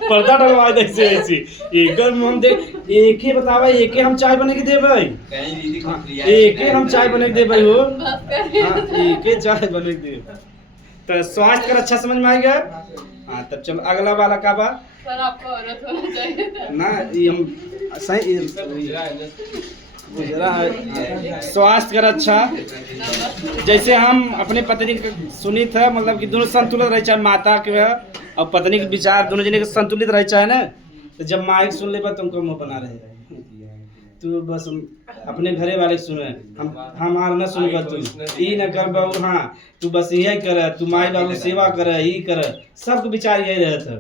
पर्दा डलवा दे ऐसे ऐसे एक हम देख एक ही बतावा एक हम चाय बने के देबै, एक हम चाय बने के देबै हो। हाँ एक चाय बने के दे तो स्वास्थ्य कर अच्छा समझ में आ गया। हाँ तब चलो अगला वाला का बा सर आपको औरत होना चाहिए ना ये हम सही स्वास्थ्य कर अच्छा। जैसे हम अपने पत्नी के सुनी था मतलब कि दोनों संतुलित रहे, चाहे माता के और पत्नी के विचार दोनों जने के संतुलित रहे चाहे ना। तो जब माइक सुन ले तुमको मुँह बना रहे तू बस अपने घरे वाले सुने हमार न सुन तू ई न कर बाबू। हाँ तू बस यही कर, तू माई बाबू सेवा कर ही कर, सबको विचार यही रहता।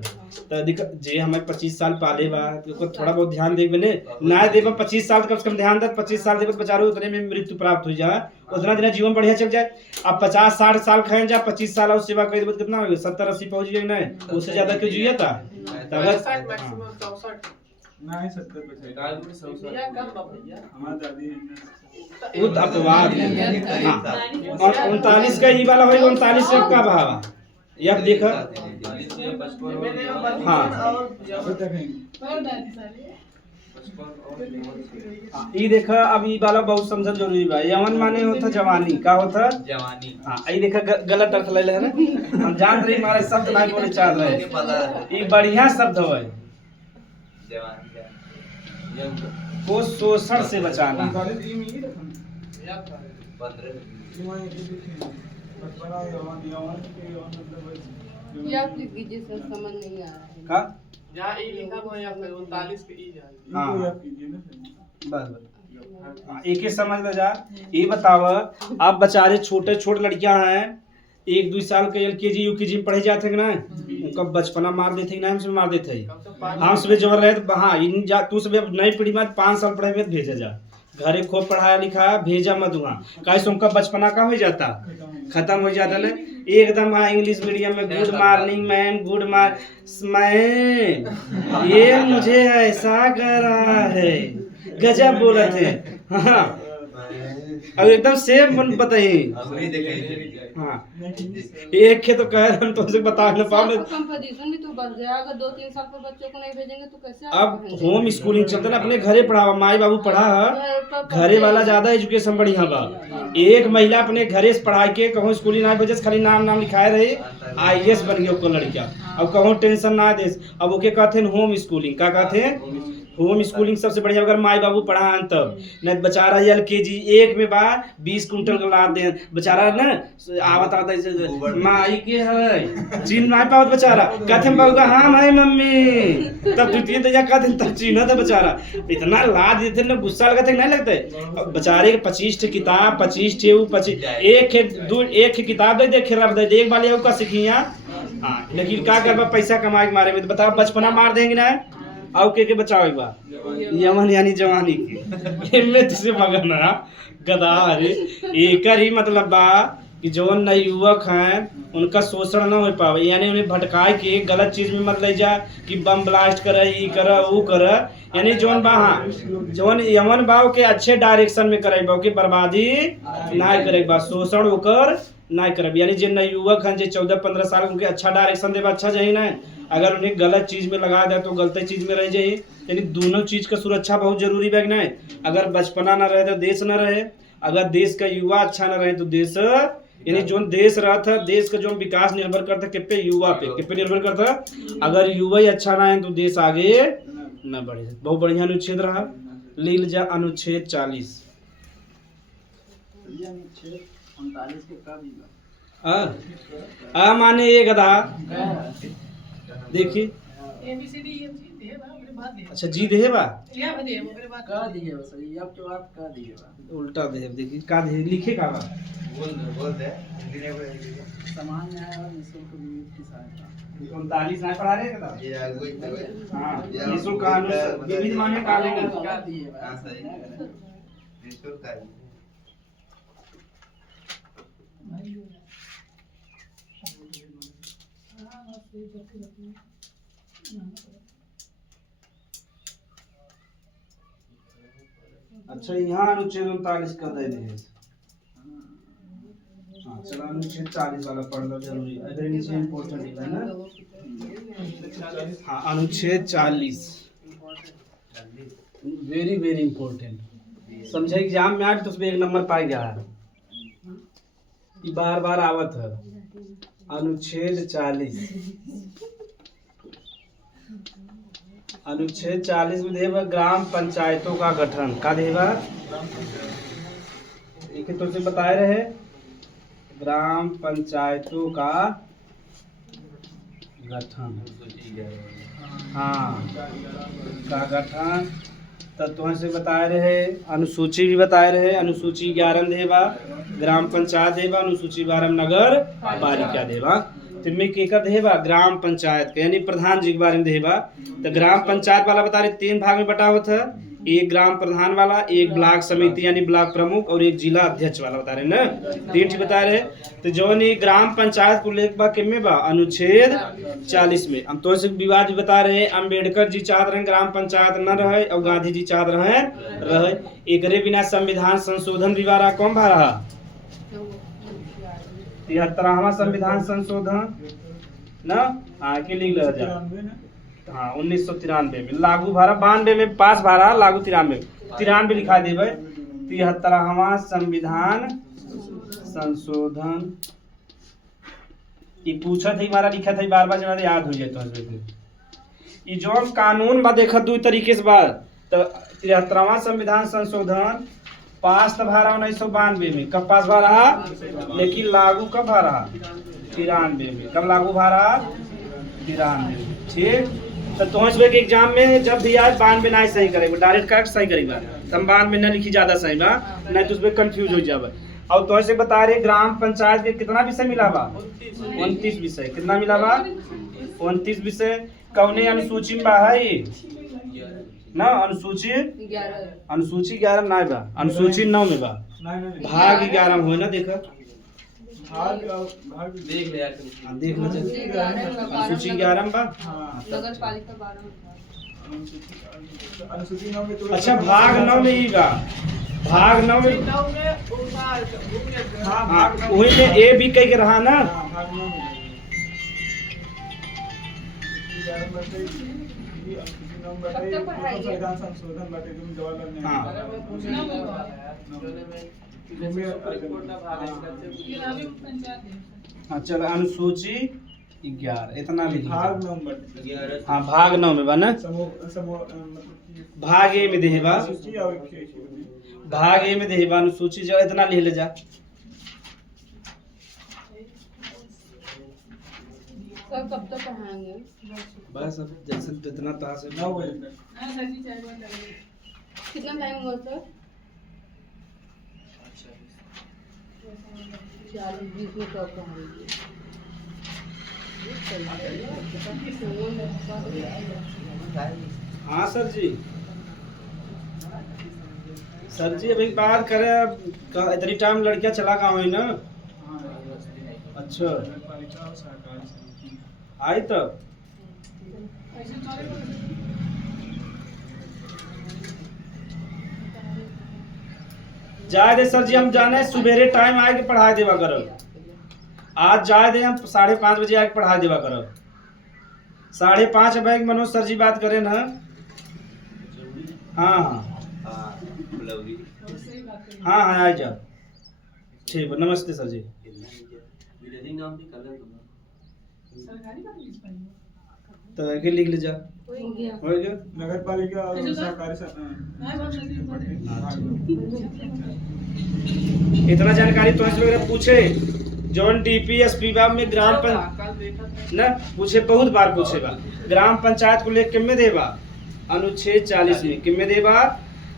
तो जे हमें 25 साल पाले बा तो थोड़ा बहुत ध्यान दे बने ना दे 25 साल कम से कम ध्यान दे। 25 साल दे बेचारो उतने में मृत्यु प्राप्त हो जाए, उतना दिन जीवन बढ़िया चल जाए। अब 50-60 साल खाए जा 25 साल और सेवा कर दे कितना हो गया 70-80 पहुंच गए ना, उससे ज्यादा क्यों जिया था। नहीं 70% हमारी दादी वो अपवाद है। और 39 का ई वाला होई 39 से का भाव ये आप देखा। हाँ ये देखा अब ये वाला बहुत समझ जरूरी बा। यमन माने होता जवानी का होता जवानी। हाँ ये देखा गलत अर्थ ले है ना, हम जान रही हमारे शब्द नहीं बोले चाह रहे, ये बढ़िया शब्द है को शोषण से बचाना। ये आप लिख दीजिए सर, समझ नहीं आ रहा है का जहाँ ई लिखा हुआ है या फिर 39 के ई जाए। हाँ बस हाँ एक ही समझ ले जा। ये बताव आप बेचारे छोटे छोटे लड़कियां हैं 1-2 साल के LKG UKG में पढ़े जाते ना, उनका बचपना मार देते ना, हमसे मार देते हम सुबह जबर रहे तो हाँ इन जा तू सुबह नई पीढ़ी में 5 साल पढ़े में भेजा जा, घरे खूब पढ़ाया लिखाया भेजा मत वहाँ कैसे उनका बचपना का हो जाता खत्म हो जाता ना एकदम। हाँ इंग्लिश मीडियम में good morning ma'am, good morning ma'am, ये मुझे ऐसा कर रहा है, गजब बोले थे। हाँ अब एकदम सेम बताइए। हाँ एक के तो कह रहे हम तुमसे बता न पाओ। कंपटीशन भी तो बढ़ गया, अगर 2-3 साल के बच्चों को नहीं भेजेंगे तो कैसे। अब होम स्कूलिंग चलता ना, अपने घरे पढ़ावा, माई बाबू पढ़ा है घरे वाला ज्यादा एजुकेशन बढ़िया बा। एक महिला अपने घरे से पढ़ा के कहूँ स्कूलिंग ना भेजे, खाली नाम लिखाए रहे IAS बन गया को लड़किया। अब कहूँ टेंशन ना दे, अब ओके कहते होम स्कूलिंग का कहते होम स्कूलिंग सबसे बढ़िया अगर माई बाबू पढ़ान तब नहीं तो बेचारा LKG 1 में बा 20 कुंटल का लाद दे बेचारा न आवत आवत माई के है चिन्ह नहीं पावत बेचारा कहते बाबू हाँ भाई मम्मी तब द्वितीय दर्जा कहते तब चिन्ह था बेचारा इतना लाद देते ना गुस्सा लगते नहीं लगते बेचारे के 25 ठी किताब 25 ठी 25 एक किताब दे खेला दे एक बार का सीखिया हाँ लेकिन क्या करबा पैसा कमाए के मारे में तो बताओ बचपना मार देंगे ना आओ के बचाओ एक बार यमन यानी जवानी की इनमें तुझसे मगना गधा अरे एक ही मतलब बा कि जो नए युवक हैं उनका शोषण ना हो पावे यानी उन्हें भटकाए के गलत चीज में मत ले जा कि बम ब्लास्ट करे ई करे वो करे यानी जोन बा हाँ जोन यमन बाव के अच्छे डायरेक्शन में करे बाव के बर्बादी ना करे बा शोषण होकर ना करब यानी जो नए युवक हैं जो 14-15 साल उनके अच्छा डायरेक्शन देवा अच्छा चाहिए ना अगर उन्हें गलत चीज में लगा दे तो गलत चीज में रह जाए यानी दोनों चीज का सुरक्षा बहुत जरूरी है ना अगर बचपना ना रहे तो देश ना रहे अगर देश का युवा अच्छा ना रहे तो देश यानी जो देश रहा था देश का जो विकास निर्भर करता किस पे युवा पे निर्भर करता अगर युवा ही अच्छा ना है तो देश आगे न बढ़े बहुत बढ़िया अनुच्छेद रहा लील जा अनुच्छेद 40 माने ये गधा देखिए अच्छा जी दे बा उल्टा दे देखिए का दे लिखे का बा बोल दे सामान्य है और निःशुल्क विविध की सहायता 39 ना पढ़ा रहे गधा ये आगे हां निःशुल्क का विविध माने का लेगा हां सही निःशुल्क का अच्छा यहाँ अनुच्छेद 39 का दे दिए हाँ चलो अनुच्छेद 40 वाला पढ़ना जरूरी है अगर नीचे इम्पोर्टेंट है ना हाँ अनुच्छेद 40 वेरी वेरी इम्पोर्टेंट समझे एग्जाम में आज तो उसमें 1 नंबर पाई गया है ये बार बार आवत है अनुच्छेद 40 अनुच्छेद 40 में देवा ग्राम पंचायतों का गठन का देवा एक तो से बताए रहे ग्राम पंचायतों का गठन हाँ का गठन तत्व से बताए रहे अनुसूची भी बताए रहे अनुसूची 11 देवा ग्राम पंचायत देवा अनुसूची 12 नगर पालिका देवा तिनमें केकर देवा ग्राम पंचायत के यानी प्रधान जी के बारे में देवा तो ग्राम पंचायत वाला बता रहे 3 भाग में बटा हुआ था एक ग्राम प्रधान वाला एक ब्लॉक समिति यानी ब्लॉक प्रमुख और एक जिला अध्यक्ष वाला बता रहे ना 3 चीज बता रहे तो जो नहीं ग्राम पंचायत को लेकर किनमें बा अनुच्छेद 40 में हम तो से विवाद बता रहे अम्बेडकर जी चाहते रहे ग्राम पंचायत न रहे और गांधी जी चाहते रहे एकरे बिना संविधान संशोधन विवारा कौन भा रहा 73वां संविधान संशोधन ना आके लिख लो जा हाँ 1993 में लागू भारा 92 में पास भारा लागू 93 लिखा देवे 73वां संविधान संशोधन ये पूछा था हमारा लिखा था बार बार जरा याद हो जाए तो ये जो कानून बा देखा 2 तरीके से बात तो 73वां संविधान संशोधन पास तो भा रहा 1992 में कब पास भा रहा लेकिन लागू कब भा रहा 93 में कब लागू भा रहा 93 में ठीक तो तुम्हें के एग्जाम में जब भी आज 92 ना सही करेगा डायरेक्ट करेक्ट सही करेगा तब 92 में न लिखी ज्यादा सही बा नहीं तो उसमें कंफ्यूज हो जाए और तो से बता रहे ग्राम पंचायत के कितना विषय मिला बा 29 विषय कितना मिला बा 29 विषय कौने अनुसूची में बा है ना अनुसूची 11 ना बा अनुसूची 9 में बा भाग 11 हो ना देखा देख ले यार देख लो अनुसूची 11 में बा नगर पालिका 12 अनुसूची 9 में तो अच्छा भाग 9 में ही बा भाग 9 में हाँ वही में ए भी कह के रहा ना भाग 9 में संविधान संशोधन बाटे तुम जवाहरलाल नेहरू हाँ चलो अनुसूची 11 इतना लिखा भाग 9 बाटे हाँ भाग 9 में बा ना समूह मतलब भाग ए में देबा, भाग ए में देबा अनुसूची जो इतना लिख ले जा। सर कब तक पढ़ाएंगे? बस अब जैसे जितना था से 9 बजे तक। कितना टाइम हुआ सर? 40-20 में कब पढ़ाएंगे? हाँ सर जी, सर जी अभी बात करें अब इतनी टाइम लड़कियां चला गाँव है ना। अच्छा आई तब जाए दे सर जी, हम जाने सुबेरे टाइम आए के पढ़ा देवा करो। आज जाए दे हम 5:30 बजे आके पढ़ा देवा करो। 5:30 बजे मनोज सर जी बात करें ना। हाँ हाँ हाँ आ जाओ। ठीक है, नमस्ते सर जी। तो आगे लिख ले जा। हो गया नगर पालिका और सहकारी इतना जानकारी तो वगैरह पूछे जौन डीपी एसपी बा में ग्राम पंचायत ना पूछे, बहुत बार पूछे बा। ग्राम पंचायत को लेके किम्मे देबा अनुच्छेद 40 में किम्मे देबा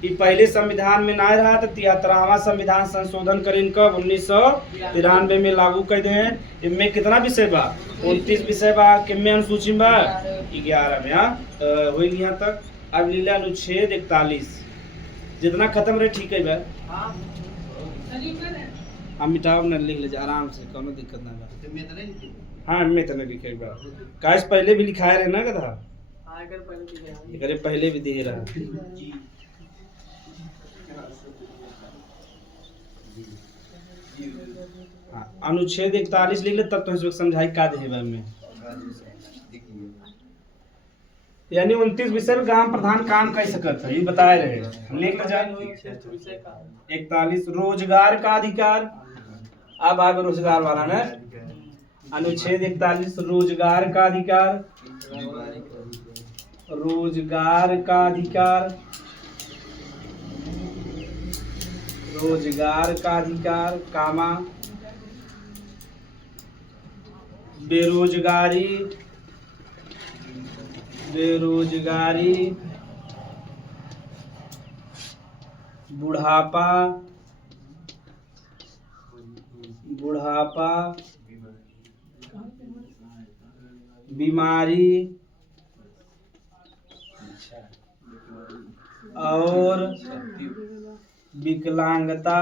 कि पहले संविधान में ना रहा तो 73वां संविधान संशोधन करें कब 1993 में लागू कर दे। इनमें कितना विषय बा 29 विषय बा। किम्मे अनुसूची बा 11 में। हो यहाँ तक अब लीला अनुच्छेद 41 जितना खत्म रहे ठीक है बा। हम मिटाओ न लिख ले आराम से, कोनो दिक्कत ना बा। हाँ मैं तो नहीं लिखे बा, काश पहले भी लिखाए रहे ना कथा। अगर पहले भी दे रहा। हाँ, अनुच्छेद 41 लिख ले तब तो इसमें समझाई का देबा में। यानी 29 विषय में ग्राम प्रधान काम कर सकता है, ये बताए रहे। लिख ले जाए 41 रोजगार का अधिकार। अब आगे रोजगार वाला ना अनुच्छेद 41 रोजगार का अधिकार। रोजगार का अधिकार, रोजगार का अधिकार कामा बेरोजगारी, बेरोजगारी बुढ़ापा, बुढ़ापा बीमारी और विकलांगता,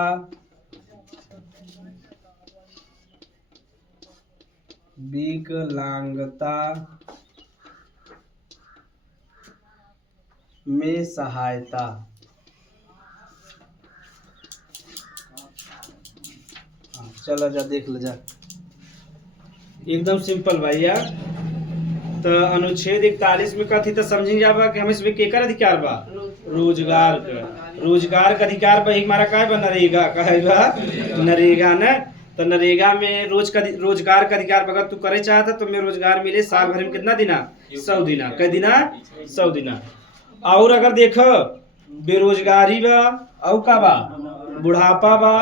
विकलांगता में सहायता। चला जा देख ले जा, एकदम सिंपल भैया। तो अनुच्छेद 41 में कथी तो समझी जाबा कि हम इसमें केकर अधिकार बा रोजगार का। रोजगार का अधिकार पर हमारा का बा नरेगा का है बा नरेगा ना। तो नरेगा में रोजगार का अधिकार अगर तू करे चाहता तो मैं रोजगार मिले साल भर में कितना दिना 100 दिना कै दिना 100 दिना। और अगर देखो बेरोजगारी बा और का बा बुढ़ापा बा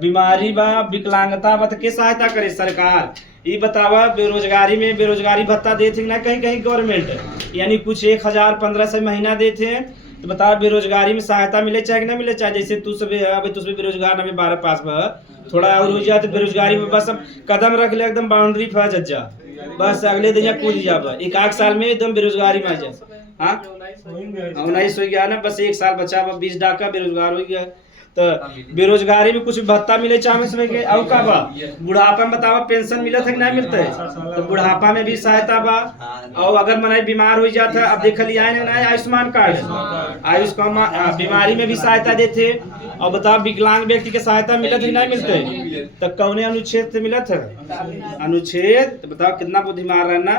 बीमारी बा विकलांगता बा तो के सहायता करे सरकार। ये बतावा बेरोजगारी में बेरोजगारी भत्ता देते ना कहीं कहीं गवर्नमेंट, यानी कुछ 1000-1500 महीना देते हैं। तो बताओ बेरोजगारी में सहायता मिले चाहे ना मिले चाहे। जैसे तू सब अभी तू सब बेरोजगार ना 12 पास बा थोड़ा और हो जाए तो बेरोजगारी में बस अब कदम रख ले एकदम बाउंड्री फंस जा, बस अगले दिन कूद जा। एक आध साल में एकदम बेरोजगारी में आ जा। हाँ 19 हो गया ना, बस 1 साल बचा 20 डाका बेरोजगार हो गया। तो बेरोजगारी में कुछ भत्ता मिले चाहे समय के और का बा बुढ़ापा में बतावा पेंशन मिलत है कि नहीं मिलता है। तो बुढ़ापा में भी सहायता बा। और अगर मनाई बीमार हो जाता अब देख लिया है ना आयुष्मान कार्ड, आयुष्मान बीमारी में भी सहायता देते। और बताओ विकलांग व्यक्ति के सहायता मिलत है नहीं मिलते। तो कौने अनुच्छेद से मिलत है अनुच्छेद। तो बताओ कितना बुद्धि मार रहा है ना।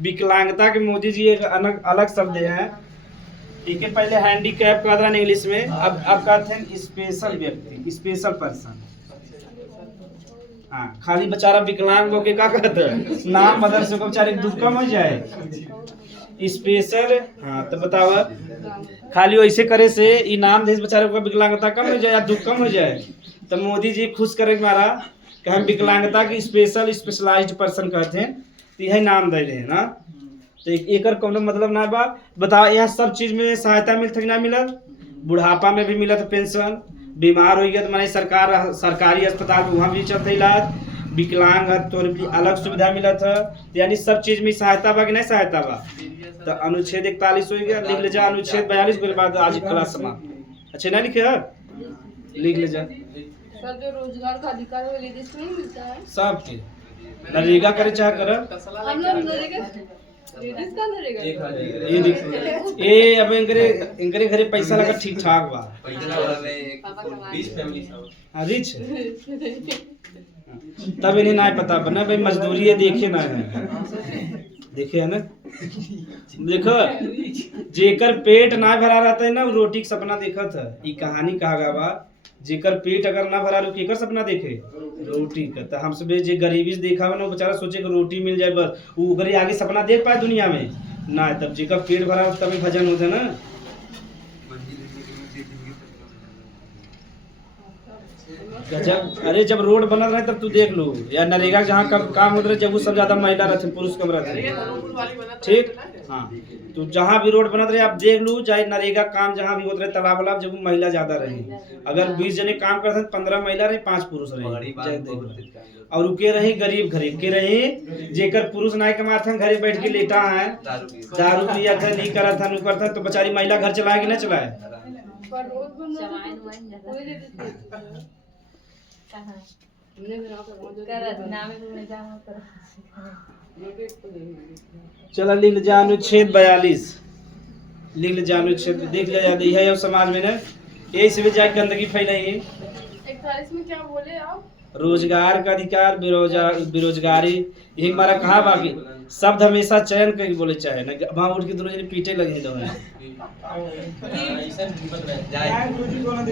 विकलांगता के मोदी जी एक अलग शब्द है, ठीक है। पहले हैंडीकैप का था इंग्लिश में, अब कहते हैं स्पेशल व्यक्ति, स्पेशल पर्सन। हाँ खाली बेचारा विकलांग होके क्या कहते हैं नाम बदल से बेचारे दुख कम हो जाए। स्पेशल। हाँ तो बताओ, खाली वैसे करे से इनाम दे बेचारे को विकलांगता कम हो जाए या दुख कम हो जाए। तो मोदी जी खुश करे के मारा कि हम विकलांगता की स्पेशल स्पेशलाइज्ड पर्सन कहते हैं तो यही नाम दे रहे हैं ना। तो एक कोनो मतलब ना बा। बताओ यह सब चीज में सहायता मिलत कि ना मिलत? बुढ़ापा में भी मिलत पेंशन, बीमार हो गया तो माने सरकारी अस्पताल में वहाँ भी चलते इलाज, विकलांग है तो भी अलग सुविधा मिलत है। यानी सब चीज में सहायता बा कि नहीं सहायता बा। तो अनुच्छेद 41 हो गया, लिख ले जा। अनुच्छेद 42 के बाद आज की क्लास समाप्त। अच्छा ना लिखे है, लिख ले जा। सर जो रोजगार का अधिकार है वो लेडीज को नहीं मिलता है? सबके नरेगा करे चाहे कर। हम लोग नरेगा लेडीज का नरेगा ये देख ये अब इनकरे घरे पैसा लगा ठीक ठाक बा। रिच तब इन्हें ना पता बना भाई मजदूरी है, देखे ना है, देखे है ना। देखो जेकर पेट ना भरा रहता है ना वो रोटी का सपना देखा था। ये कहानी कहा गया बा, जेकर पेट अगर ना भरा केकर सपना देखे? रोटी का। तो हम सब जे गरीबी से देखा ना वो बेचारा सोचे कि रोटी मिल जाए बस, वो अगर आगे सपना देख पाए दुनिया में ना। तब जेकर पेट भरा तभी भजन होता ना। जब अरे जब रोड बनल रहे तब तू देख लो, या नरेगा जहाँ काम होता रहे जब वो सब ज्यादा महिला रहते पुरुष कम रहते। ठीक हाँ, तो जहाँ भी रोड बनत रहे आप देख लो, चाहे नरेगा काम जहाँ भी होते रहे तालाब वालाब, जब वो महिला ज्यादा रहे। अगर 20 जने काम करते 15 महिला रहे 5 पुरुष रहे। और उके रही गरीब घरे के रहे जेकर पुरुष ना कमाते घरे बैठ के लेटा है, दारू पिया था, नहीं करा था, नु करता, तो बेचारी महिला घर चलाए कि ना चलाए? चला लिख ले जा अनुच्छेद 42, लिख ले जा अनुच्छेद, देख ले जाते है समाज में ना यही से जाए गंदगी फैलाई है। 41 में क्या बोले आप? रोजगार का अधिकार, बेरोजगारी, एक बार कहा बाकी शब्द हमेशा चयन करके बोले चाहे ना, वहाँ उठ के दोनों जने पीटे लगे दो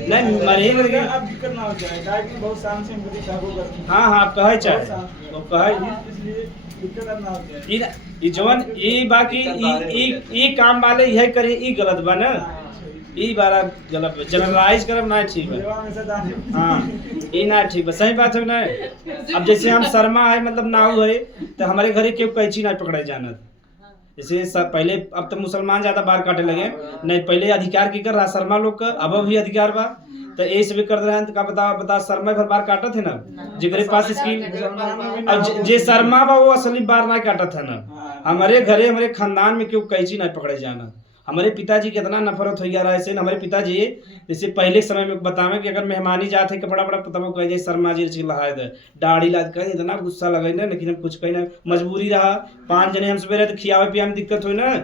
नहीं मरे लगे। अब दिक्कत ना हो जाए कि बहुत शाम से मोदी साहब हाँ हाँ कहे चाहे वो कहे इसलिए दिक्कत ना हो जाए। ई जवन ई बाकी ई काम वाले यही करे, ई गलत बा ना, ई बारा गलत जनरलाइज करब ना ठीक है। हाँ ई ना ठीक बा, सही बात है ना। अब जैसे हम शर्मा है मतलब नाऊ है तो हमारे घरे क्यों कैची ना पकड़े जानत। जैसे पहले अब तो मुसलमान ज्यादा बाल काटे लगे, नहीं पहले अधिकार की कर रहा शर्मा लोग का, अब भी अधिकार बा तो ऐसे भी कर रहे हैं। तो का बता शर्मा भर बाल काटा थे ना जिगरे पास स्कीम, अब जे शर्मा बा वो असली बाल ना काटा था ना। हमारे घरे हमारे खानदान में क्यों कैची ना पकड़े जाना। हमारे पिताजी कितना नफरत हो गया रहा ऐसे। हमारे पिताजी जैसे पहले समय में बतावे कि अगर मेहमानी जाते कपड़ा बड़ा तब कह जाए शर्मा जी लहा दे दाढ़ी लाद कहे इतना गुस्सा लगे ना, लेकिन हम कुछ कहीं ना मजबूरी रहा। 5 जने हम सवेरे तो खियावे पिया में दिक्कत हो ना,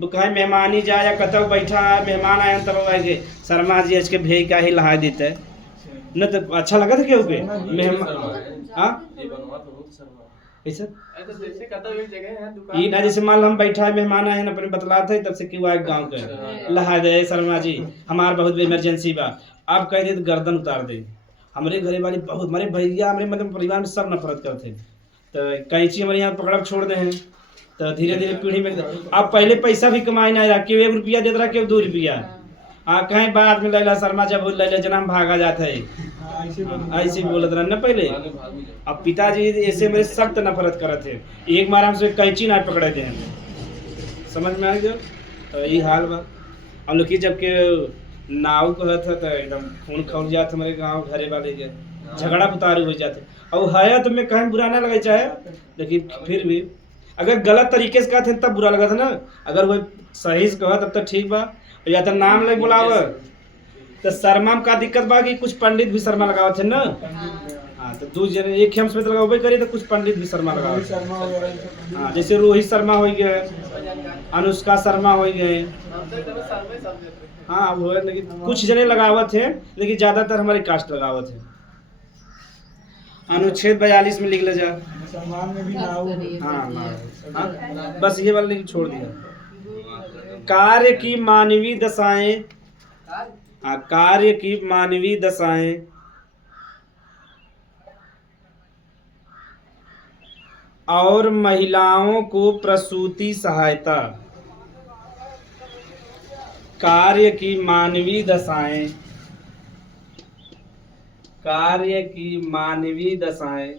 तो कहीं मेहमानी जाए या कतौ बैठा है मेहमान आए तब आएंगे शर्मा जी के भेज का ही लहा देते न, तो अच्छा लगा था क्यों पे मेहमान। हाँ ऐसा ये ना जैसे मान हम बैठा है मेहमान आए अपने बतलाते तब से क्यों आए गाँव के लहा दे शर्मा जी हमारे बहुत इमरजेंसी बा, आप कह दे तो गर्दन उतार दे। हमारे घरे वाले बहुत हमारे भैया हमारे मतलब परिवार में सब नफरत करते, तो कैंची हमारे यहाँ पकड़ा छोड़ दे हैं। तो धीरे धीरे पीढ़ी में अब पहले पैसा भी कमाई नहीं रहा, क्यों 1 रुपया देता रहा क्यों 2 रुपया। कहीं बाद में लैला शर्मा जब लैला जना भागा जाता है ऐसे बोलत रहा ना पहले। अब पिताजी ऐसे मेरे सख्त नफरत करते थे, एक बार हमसे कैंची ना पकड़े थे, समझ में आ गया। तो यही हाल बा हम लोग की जबकि नाव कहत था तो एकदम खून खौल जाते हमारे गाँव घरे वाले के झगड़ा पुतारू हो जाते। और है तो मैं कहीं बुरा ना लगे चाहे, लेकिन फिर भी अगर गलत तरीके से कहते तब बुरा लगा था ना, अगर वो सही से कहा तब तो ठीक बा। या तो नाम ले बुलाव तो शर्मा में का दिक्कत बा कि कुछ पंडित भी शर्मा लगावत थे ना। हाँ तो 2 जने एक खेम में लगावे करी तो कुछ पंडित भी शर्मा लगावत। हाँ जैसे रोहित शर्मा हो गए, अनुष्का शर्मा हो गए। हाँ वो लेकिन कुछ जने लगावत है, लेकिन ज्यादातर हमारे कास्ट लगावत है। अनुच्छेद 42 में लिख ले जा। हाँ बस ये वाला लिख छोड़ दिया। कार्य की मानवीय दशाएं, कार्य की मानवीय दशाएं और महिलाओं को प्रसूति सहायता, कार्य की मानवीय दशाएं, कार्य की मानवीय दशाएं,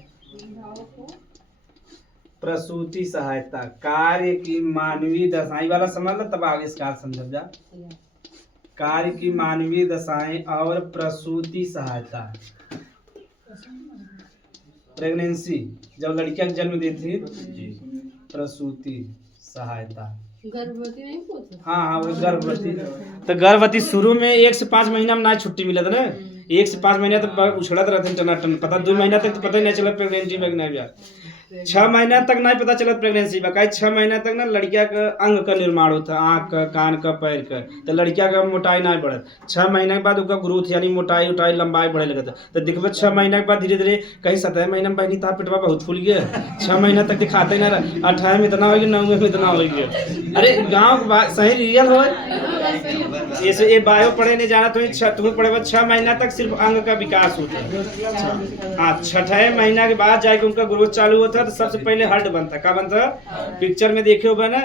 प्रसूति सहायता, कार्य की मानवीय दशाएं वाला समझ लो तब आगे इसका समझ जा। कार्य की मानवीय दशाएं और प्रसूति सहायता, प्रेगनेंसी जब लड़कियां जन्म देती प्रसूति सहायता, गर्भवती नहीं पूछ हाँ वो गर्भवती। तो गर्भवती शुरू में 1 से 5 महीना में ना छुट्टी मिलत ना, 1 से 5 महीना तक उछड़त रहते टनाटन, पता 2 महीना तक तो पता ही नहीं चला प्रेगनेंसी में नहीं यार, 6 महीना तक नहीं पता चलत प्रेगनेंसी में। कहीं 6 महीना तक ना लड़किया का अंग का निर्माण होता, आँख का, कान का, पैर का, तो लड़किया का मोटाई नहीं बढ़त। 6 महीने के बाद उसका ग्रोथ यानी मोटाई उटाई लंबाई बढ़े लगता। तो दिखबे 6 महीने के बाद धीरे धीरे कहीं 7 महीने में बहनी था पेटवा बहुत फूल गया, 6 महीना तक दिखाते ही ना रहा, 8 में इतना हो गया, 9 में इतना हो गया। अरे गाँव सही रियल हो ऐसे ये बायो पढ़े नहीं जाना तो तुम्हें पढ़े 6 महीना तक सिर्फ अंग का विकास होता है। हाँ 6 महीना के बाद जाके उनका ग्रोथ चालू होता है। तो सबसे पहले हर्ट बनता, क्या बनता? पिक्चर में देखे होगा ना,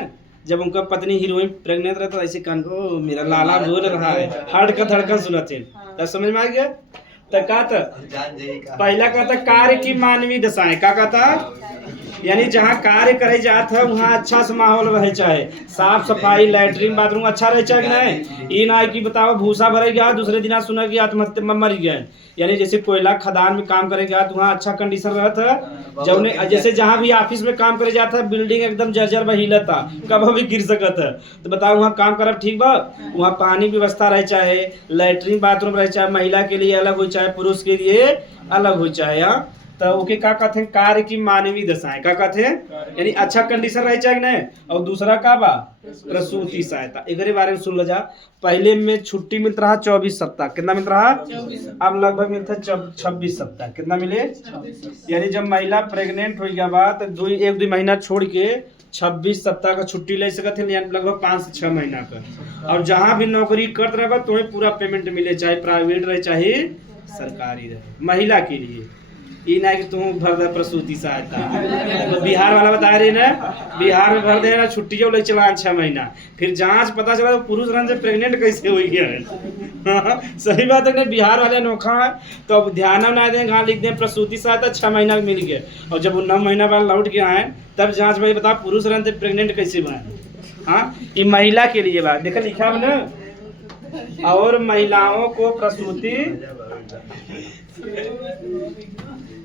जब उनका पत्नी हीरोइन प्रेग्नेंट रहता ऐसे कान को मेरा लाला बोल रहा है, हार्ट का धड़कन सुनते तब समझ में आ गया। तो क्या था पहला कहता कार्य की मानवीय दशाएं, क्या कहता यानी जहाँ कार्य करे जात है वहाँ अच्छा से माहौल रहे, चाहे साफ सफाई लैट्रिन बाथरूम अच्छा रहे चाहे नहीं। ये ना कि बताओ भूसा भरे गया दूसरे दिन सुना कि आत्महत्या में मर गया, यानी जैसे कोयला खदान में काम करे गया तो वहाँ अच्छा कंडीशन रहता है। जब जैसे जहाँ भी ऑफिस में काम करे जाता है बिल्डिंग एकदम जर्जर बहिला था, कभी भी गिर सकता है। तो बताओ वहाँ काम करब ठीक बा, वहाँ पानी व्यवस्था रहे, चाहे लैट्रिन बाथरूम रहे, चाहे महिला के लिए अलग हो चाहे पुरुष के लिए अलग हो चाहे। यहाँ तो ओके क्या कहते हैं कार्य की मानवीय दशाएं, क्या कहते हैं यानी अच्छा कंडीशन रहे चाहे नहीं। और दूसरा का बा प्रसूति सहायता, एक बारे में सुन लो जा। पहले में छुट्टी मिलता रहा 24 सप्ताह, कितना मिल रहा? अब लगभग मिलता है 26 सप्ताह, कितना मिले? यानी जब महिला प्रेग्नेंट हो गया बाद 1-2 महीना छोड़ के 26 सप्ताह का छुट्टी ले सकते हैं, यानी लगभग 5 से 6 महीना का। और जहाँ भी नौकरी करते रहे तुम्हें पूरा पेमेंट मिले, चाहे प्राइवेट रहे चाहे सरकारी रहे। महिला के लिए ये ना कि तुम भर दे प्रसूति सहायता, तो बिहार वाला बता रहे ना, बिहार में भर दे ना छुट्टी जो ले चला 6 महीना, फिर जांच पता चला तो पुरुष रन से प्रेग्नेंट कैसे हो गया है। सही बात है ना, बिहार वाले अनोखा है। तो अब ध्यान ना दें, कहाँ लिख दें प्रसूति सहायता 6 महीना मिल गया, और जब वो 9 महीना बाद लौट के आए तब जांच में बता पुरुष रन से प्रेग्नेंट कैसे बने। हाँ ये महिला के लिए बात देखा लिखा है ना। और महिलाओं को प्रसूति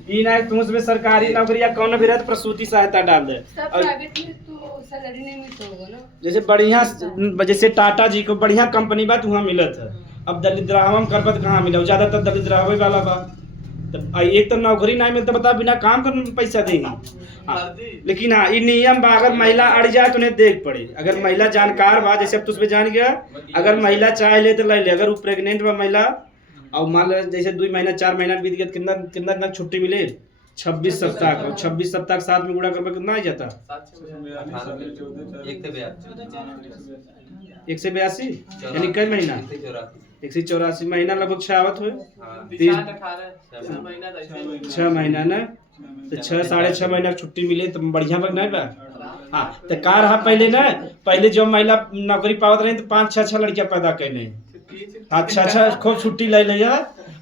ये ना तुम उसमें सरकारी नौकरी या कौन भी रहता प्रसूति सहायता डाल दे। प्राइवेट में तो सैलरी नहीं मिलता होगा ना, जैसे बढ़िया जैसे टाटा जी को बढ़िया कंपनी बात वहाँ मिलत है। अब दलिद्राहम करबत कहाँ मिला, ज्यादातर दलिद्राहम वाला बा। तो एक तो नौकरी नहीं मिलता बता बिना काम कर पैसा देंगे। लेकिन हाँ ये नियम बा, अगर महिला अड़ जाए तो उन्हें देख पड़े। अगर महिला जानकार बा, जैसे अब तुझ जान गया, अगर महिला चाह ले तो ले ले। अगर वो प्रेग्नेंट बा महिला और मान लो जैसे 2 महीना 4 महीना बीत गया, कितना कितना दिन छुट्टी मिले? 26 सप्ताह का। 26 सप्ताह के साथ में गुणा करके कितना आ जाता? 182 यानी कई महीना? 184 महीना लगभग 6 आवत हुए, 6 महीना ना, तो 6-6.5 महीना छुट्टी मिले तो बढ़िया बग नहीं बा। हाँ तो का रहा पहले ना, पहले जब महिला नौकरी पावत रही तो 5-6 लड़कियां पैदा कैले, अच्छा खूब छुट्टी ले लिया।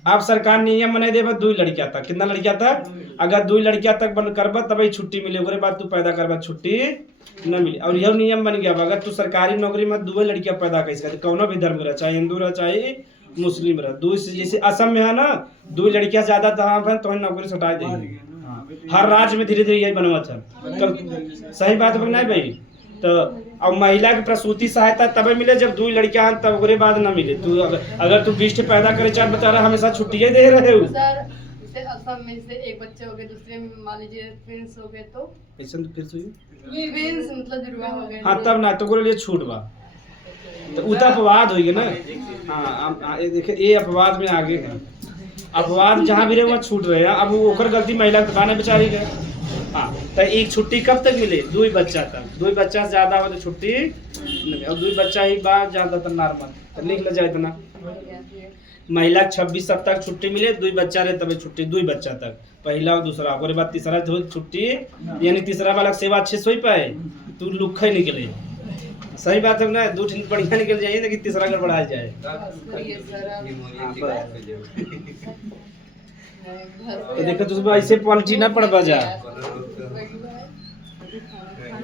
अब सरकार नियम बना दे 2 लड़कियां तक, कितना लड़कियां तक? अगर 2 लड़कियां तक बन करबा तब छुट्टी मिले, ओकरे बाद तू पैदा करबा छुट्टी न मिले। और यह नियम बन गया अगर तू सरकारी नौकरी में 2 लड़कियां पैदा कर सकते, कौनो भी धर्म रहा, चाहे हिंदू रहा चाहे मुस्लिम रहा। 2 जैसे असम में है ना, 2 लड़कियां ज्यादा तो नौकरी से हटा देंगे। हर राज्य में धीरे धीरे यही बनवा था। सही बात है नहीं भाई? तो अब महिला की प्रसूति सहायता तब मिले जब 2 लड़कियां तब ओकरे बाद ना मिले। तू अगर तू 20 पैदा करे 4 बच्चा रहा, हमेशा छुट्टियां दे रहे हो। सर जैसे असम में से एक बच्चे हो गए, दूसरे में मान लीजिए ट्विंस हो गए, तो कैसे फिर ट्विंस मतलब जुड़वा हो गए। हाँ तब ना तो ओकरे लिए छूट बा, तो उ तो अपवाद होई ना। हाँ देखिए ये अपवाद में आगे है, अपवाद जहाँ भी रहे वहाँ छूट रहे हैं। अब ओकर गलती महिला के दुकान बेचारी गए। हाँ तो एक छुट्टी कब तक मिले? 2 बच्चा तक। 2 बच्चा से ज्यादा हो तो छुट्टी नहीं, और 2 बच्चा ही बात ज्यादा तो नॉर्मल, तो लिख ले जाए इतना। महिला 26 सप्ताह तक छुट्टी मिले, 2 बच्चा रहे तब छुट्टी 2 बच्चा तक, पहला और दूसरा। और बाद तीसरा छुट्टी, यानी तीसरा वाला सेवा अच्छे से हो पाए तू लुखा ही निकले। सही बात है ना, दो ठिन बढ़िया निकल जाए लेकिन तीसरा गड़बड़ा जाए। करिए सर अब मेमोरी के हाँ, बात पे जाओ। घर तो देखो तुझे ऐसे पॉलिटी ना पड़ बजा। वही बात।